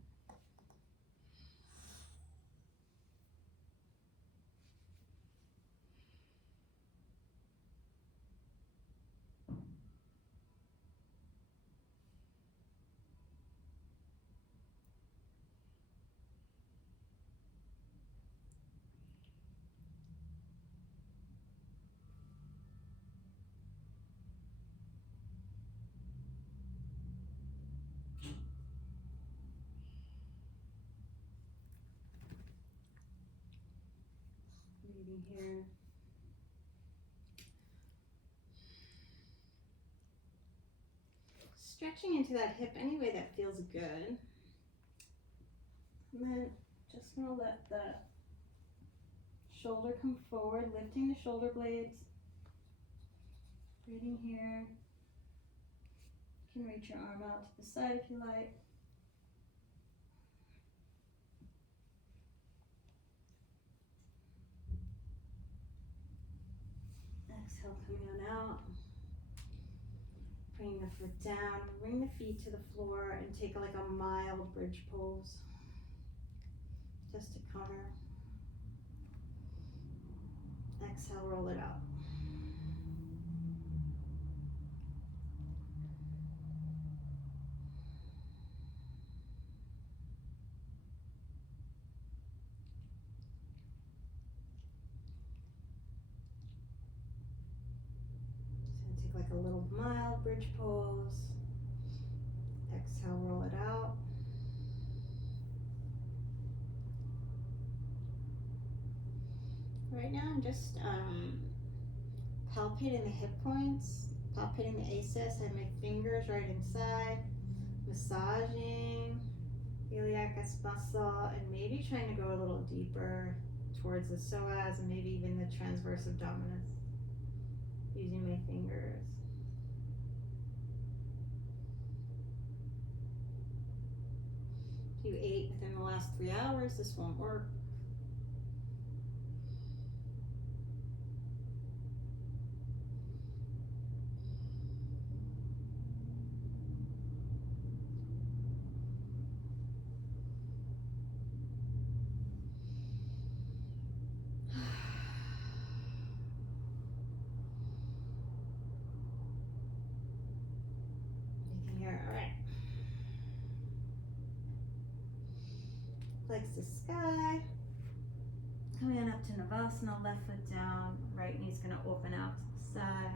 Breathing here. Stretching into that hip any way that feels good. And then just gonna let that shoulder come forward, lifting the shoulder blades. Breathing here. You can reach your arm out to the side if you like. Exhale, coming on out. Bring the foot down, bring the feet to the floor, and take like a mild bridge pose. Just to counter. Exhale, roll it out. Just gonna take like a little mild bridge pose. Exhale, roll it out. Right now I'm just palpating the hip points, palpating the ACES. I have my fingers right inside, massaging iliacus muscle, and maybe trying to go a little deeper towards the psoas and maybe even the transverse abdominis using my fingers. If you ate within the last 3 hours, this won't work. Legs to sky. Coming on up to Navasana, left foot down, right knee's gonna open out to the side.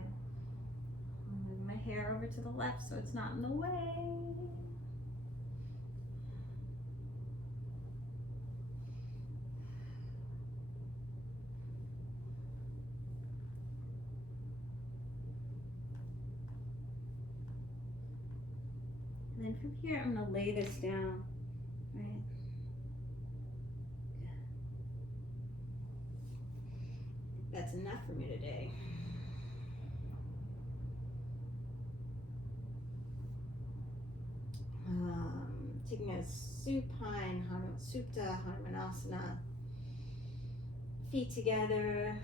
Move my hair over to the left so it's not in the way. And then from here, I'm gonna lay this down, right? That's enough for me today. Taking a supine, supta, Hanumanasana. Feet together,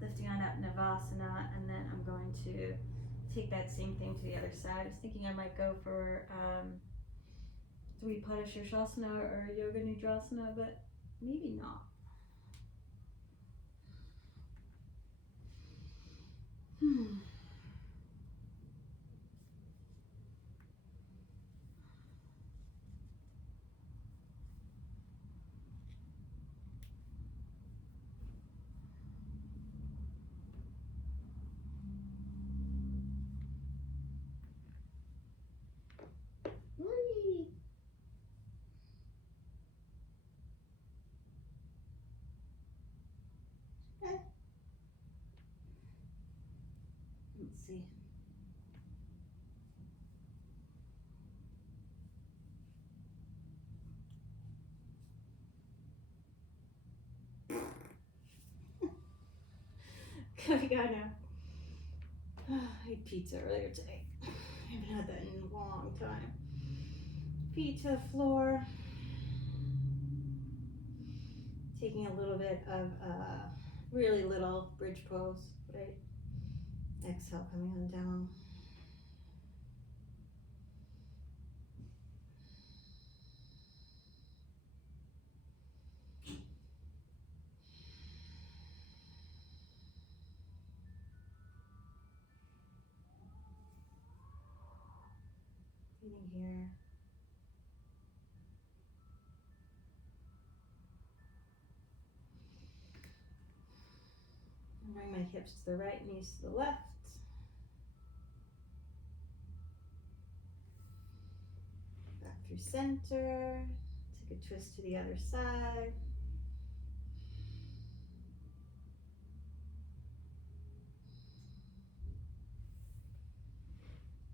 lifting on up Navasana, and then I'm going to take that same thing to the other side. I was thinking I might go for Dvipada Shirshasana or Yoga Nidrasana, but maybe not. see. We go now. I ate pizza earlier today. I haven't had that in a long time. Feet to the floor. Taking a little bit of really little bridge pose, right? Exhale, coming on down. Breathing here. Bring my hips to the right, knees to the left. Back through center. Take a twist to the other side.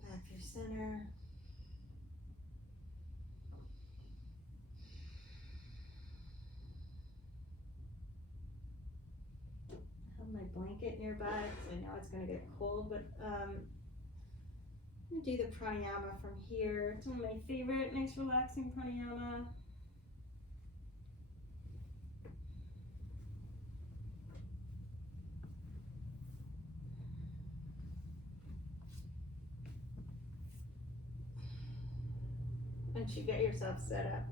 Back through center. Have my blanket nearby because I know it's going to get cold, but I'm going to do the pranayama from here. It's one of my favorite, nice relaxing pranayama. Once you get yourself set up,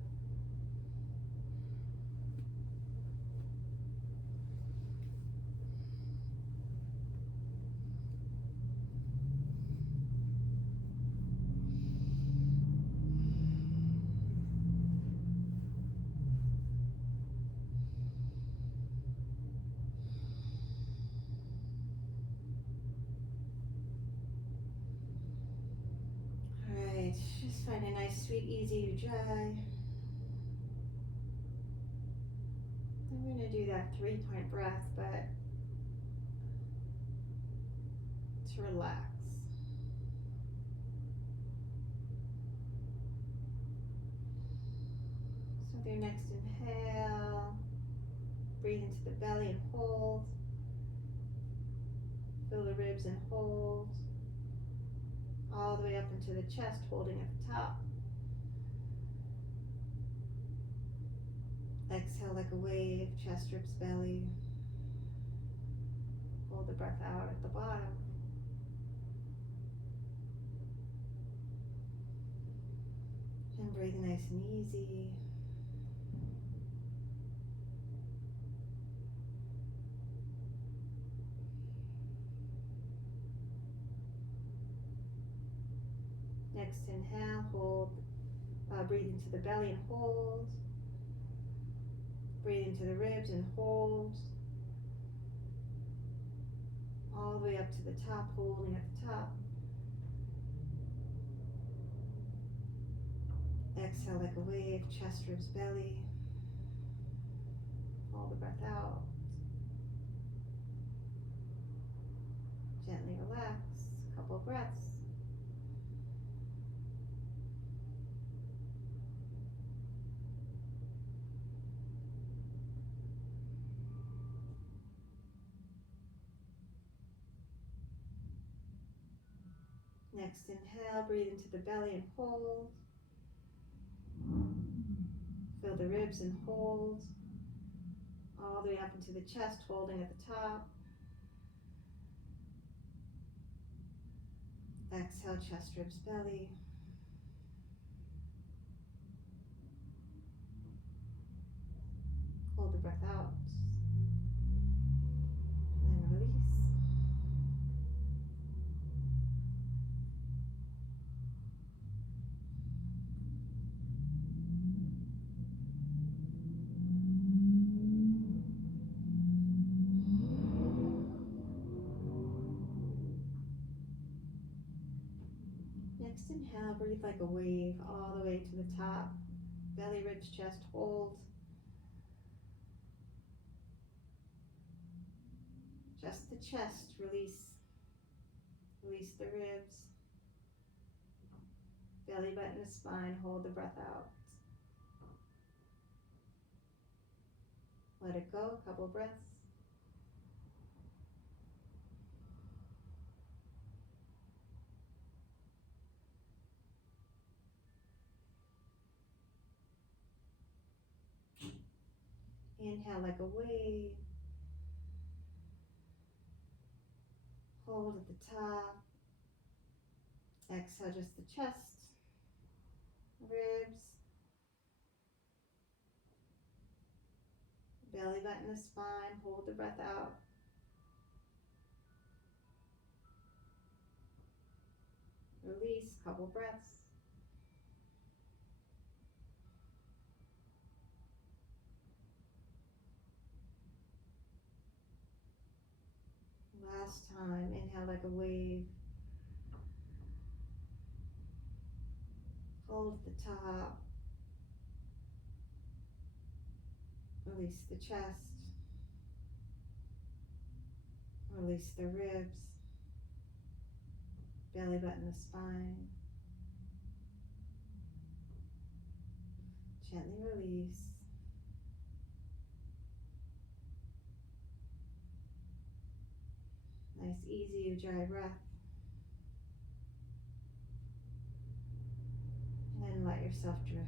just find a nice, sweet, easy ujjayi. I'm going to do that 3-point breath, but to relax. So with your next inhale, breathe into the belly and hold. Fill the ribs and hold. All the way up into the chest, holding at the top. Exhale like a wave, chest, ribs, belly. Hold the breath out at the bottom. And breathe nice and easy. Next inhale, hold, breathe into the belly and hold. Breathe into the ribs and hold. All the way up to the top, holding at the top. Exhale like a wave, chest, ribs, belly. Hold the breath out. Gently relax, a couple of breaths. Next inhale, breathe into the belly and hold. Fill the ribs and hold. All the way up into the chest, holding at the top. Exhale, chest, ribs, belly. Hold the breath out. And release. Next inhale, breathe like a wave all the way to the top. Belly, ribs, chest, hold. Just the chest, release. Release the ribs. Belly button to spine. Hold the breath out. Let it go. Couple breaths. Inhale like a wave. Hold at the top. Exhale just the chest, ribs, belly button to spine. Hold the breath out. Release, couple breaths. Last time, inhale like a wave. Hold at the top. Release the chest. Release the ribs. Belly button to spine. Gently release. Nice, easy, dry breath. And then let yourself drift.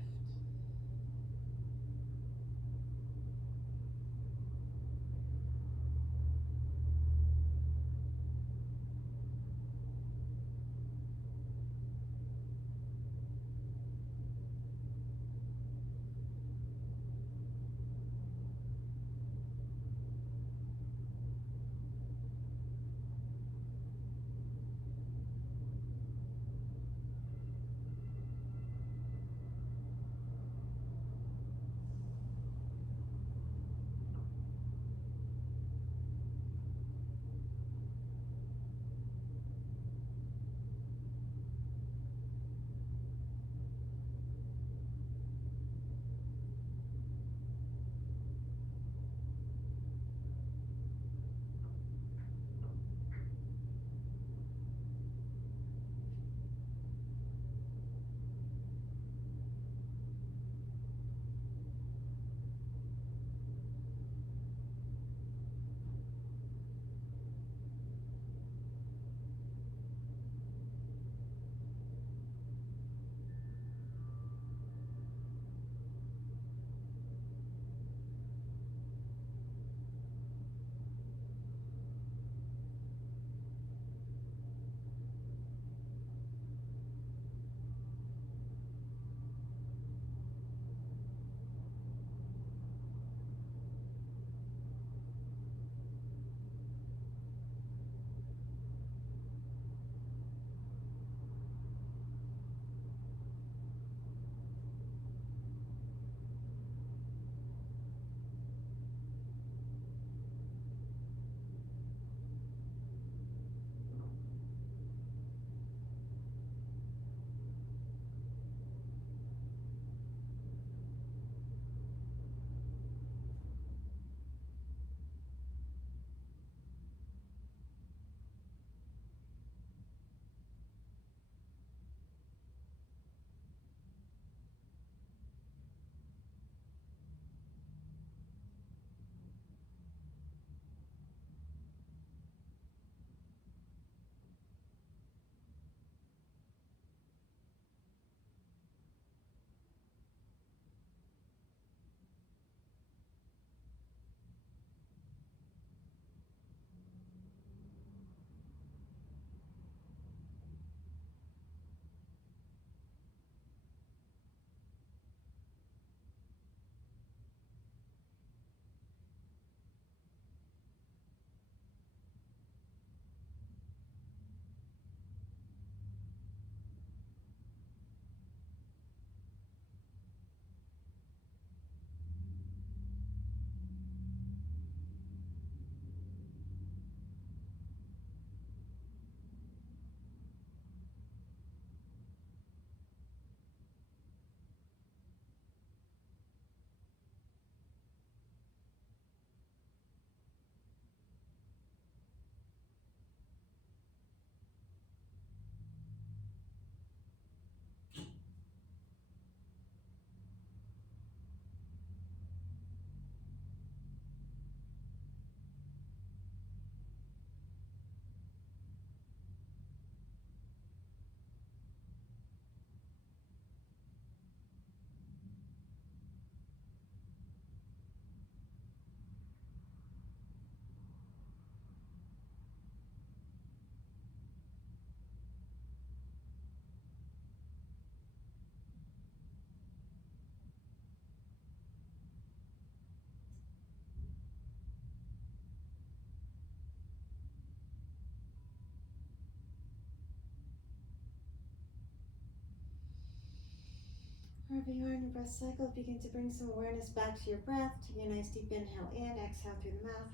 Wherever you are in your breath cycle, begin to bring some awareness back to your breath. Take a nice deep inhale in, exhale through the mouth.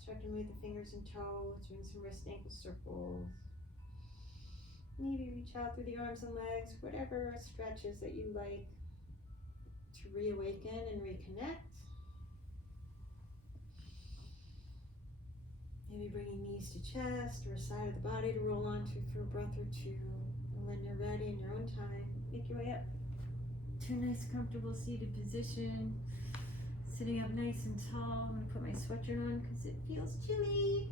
Start to move the fingers and toes, doing some wrist and ankle circles. Maybe reach out through the arms and legs, whatever stretches that you like to reawaken and reconnect. Maybe bringing knees to chest or side of the body to roll onto for a breath or two. And when you're ready in your own time, make your way up to a nice comfortable seated position. Sitting up nice and tall. I'm going to put my sweatshirt on because it feels chilly.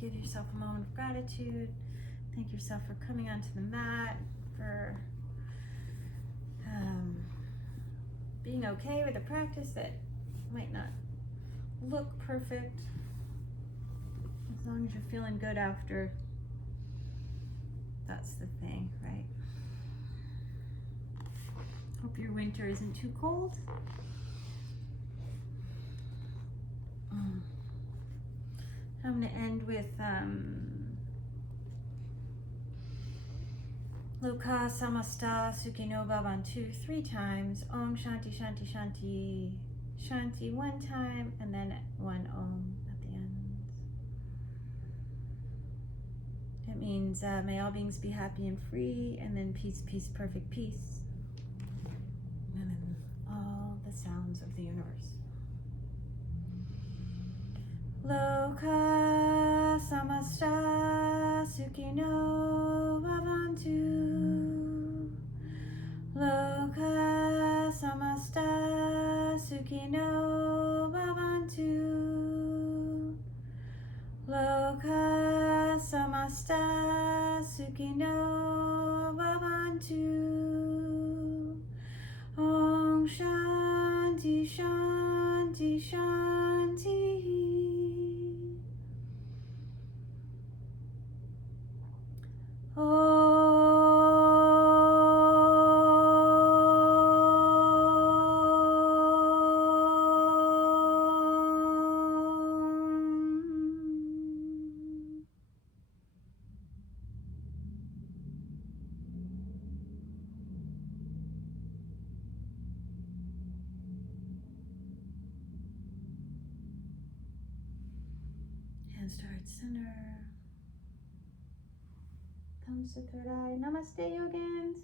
Give yourself a moment of gratitude. Thank yourself for coming onto the mat, for being okay with a practice that might not look perfect. As long as you're feeling good after, that's the thing, right? Hope your winter isn't too cold. I'm going to end with Loka Samasta Sukhino Bhavantu 3 times. Om Shanti Shanti Shanti Shanti 1 time, and then 1 Om at the end. It means may all beings be happy and free, and then peace, peace, perfect peace. And then all the sounds of the universe. Loka Samasta Sukhino Bhavantu. Loka Samasta Sukhino Bhavantu. Loka Samasta Sukhino Bhavantu. Om Shanti Shanti Shanti. Hands to heart center. Thumbs to third eye. Namaste, Yogins.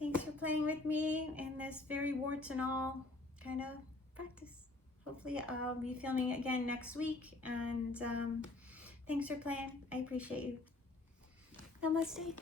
Thanks for playing with me in this very warts and all kind of practice. Hopefully I'll be filming again next week. And thanks for playing. I appreciate you. Namaste.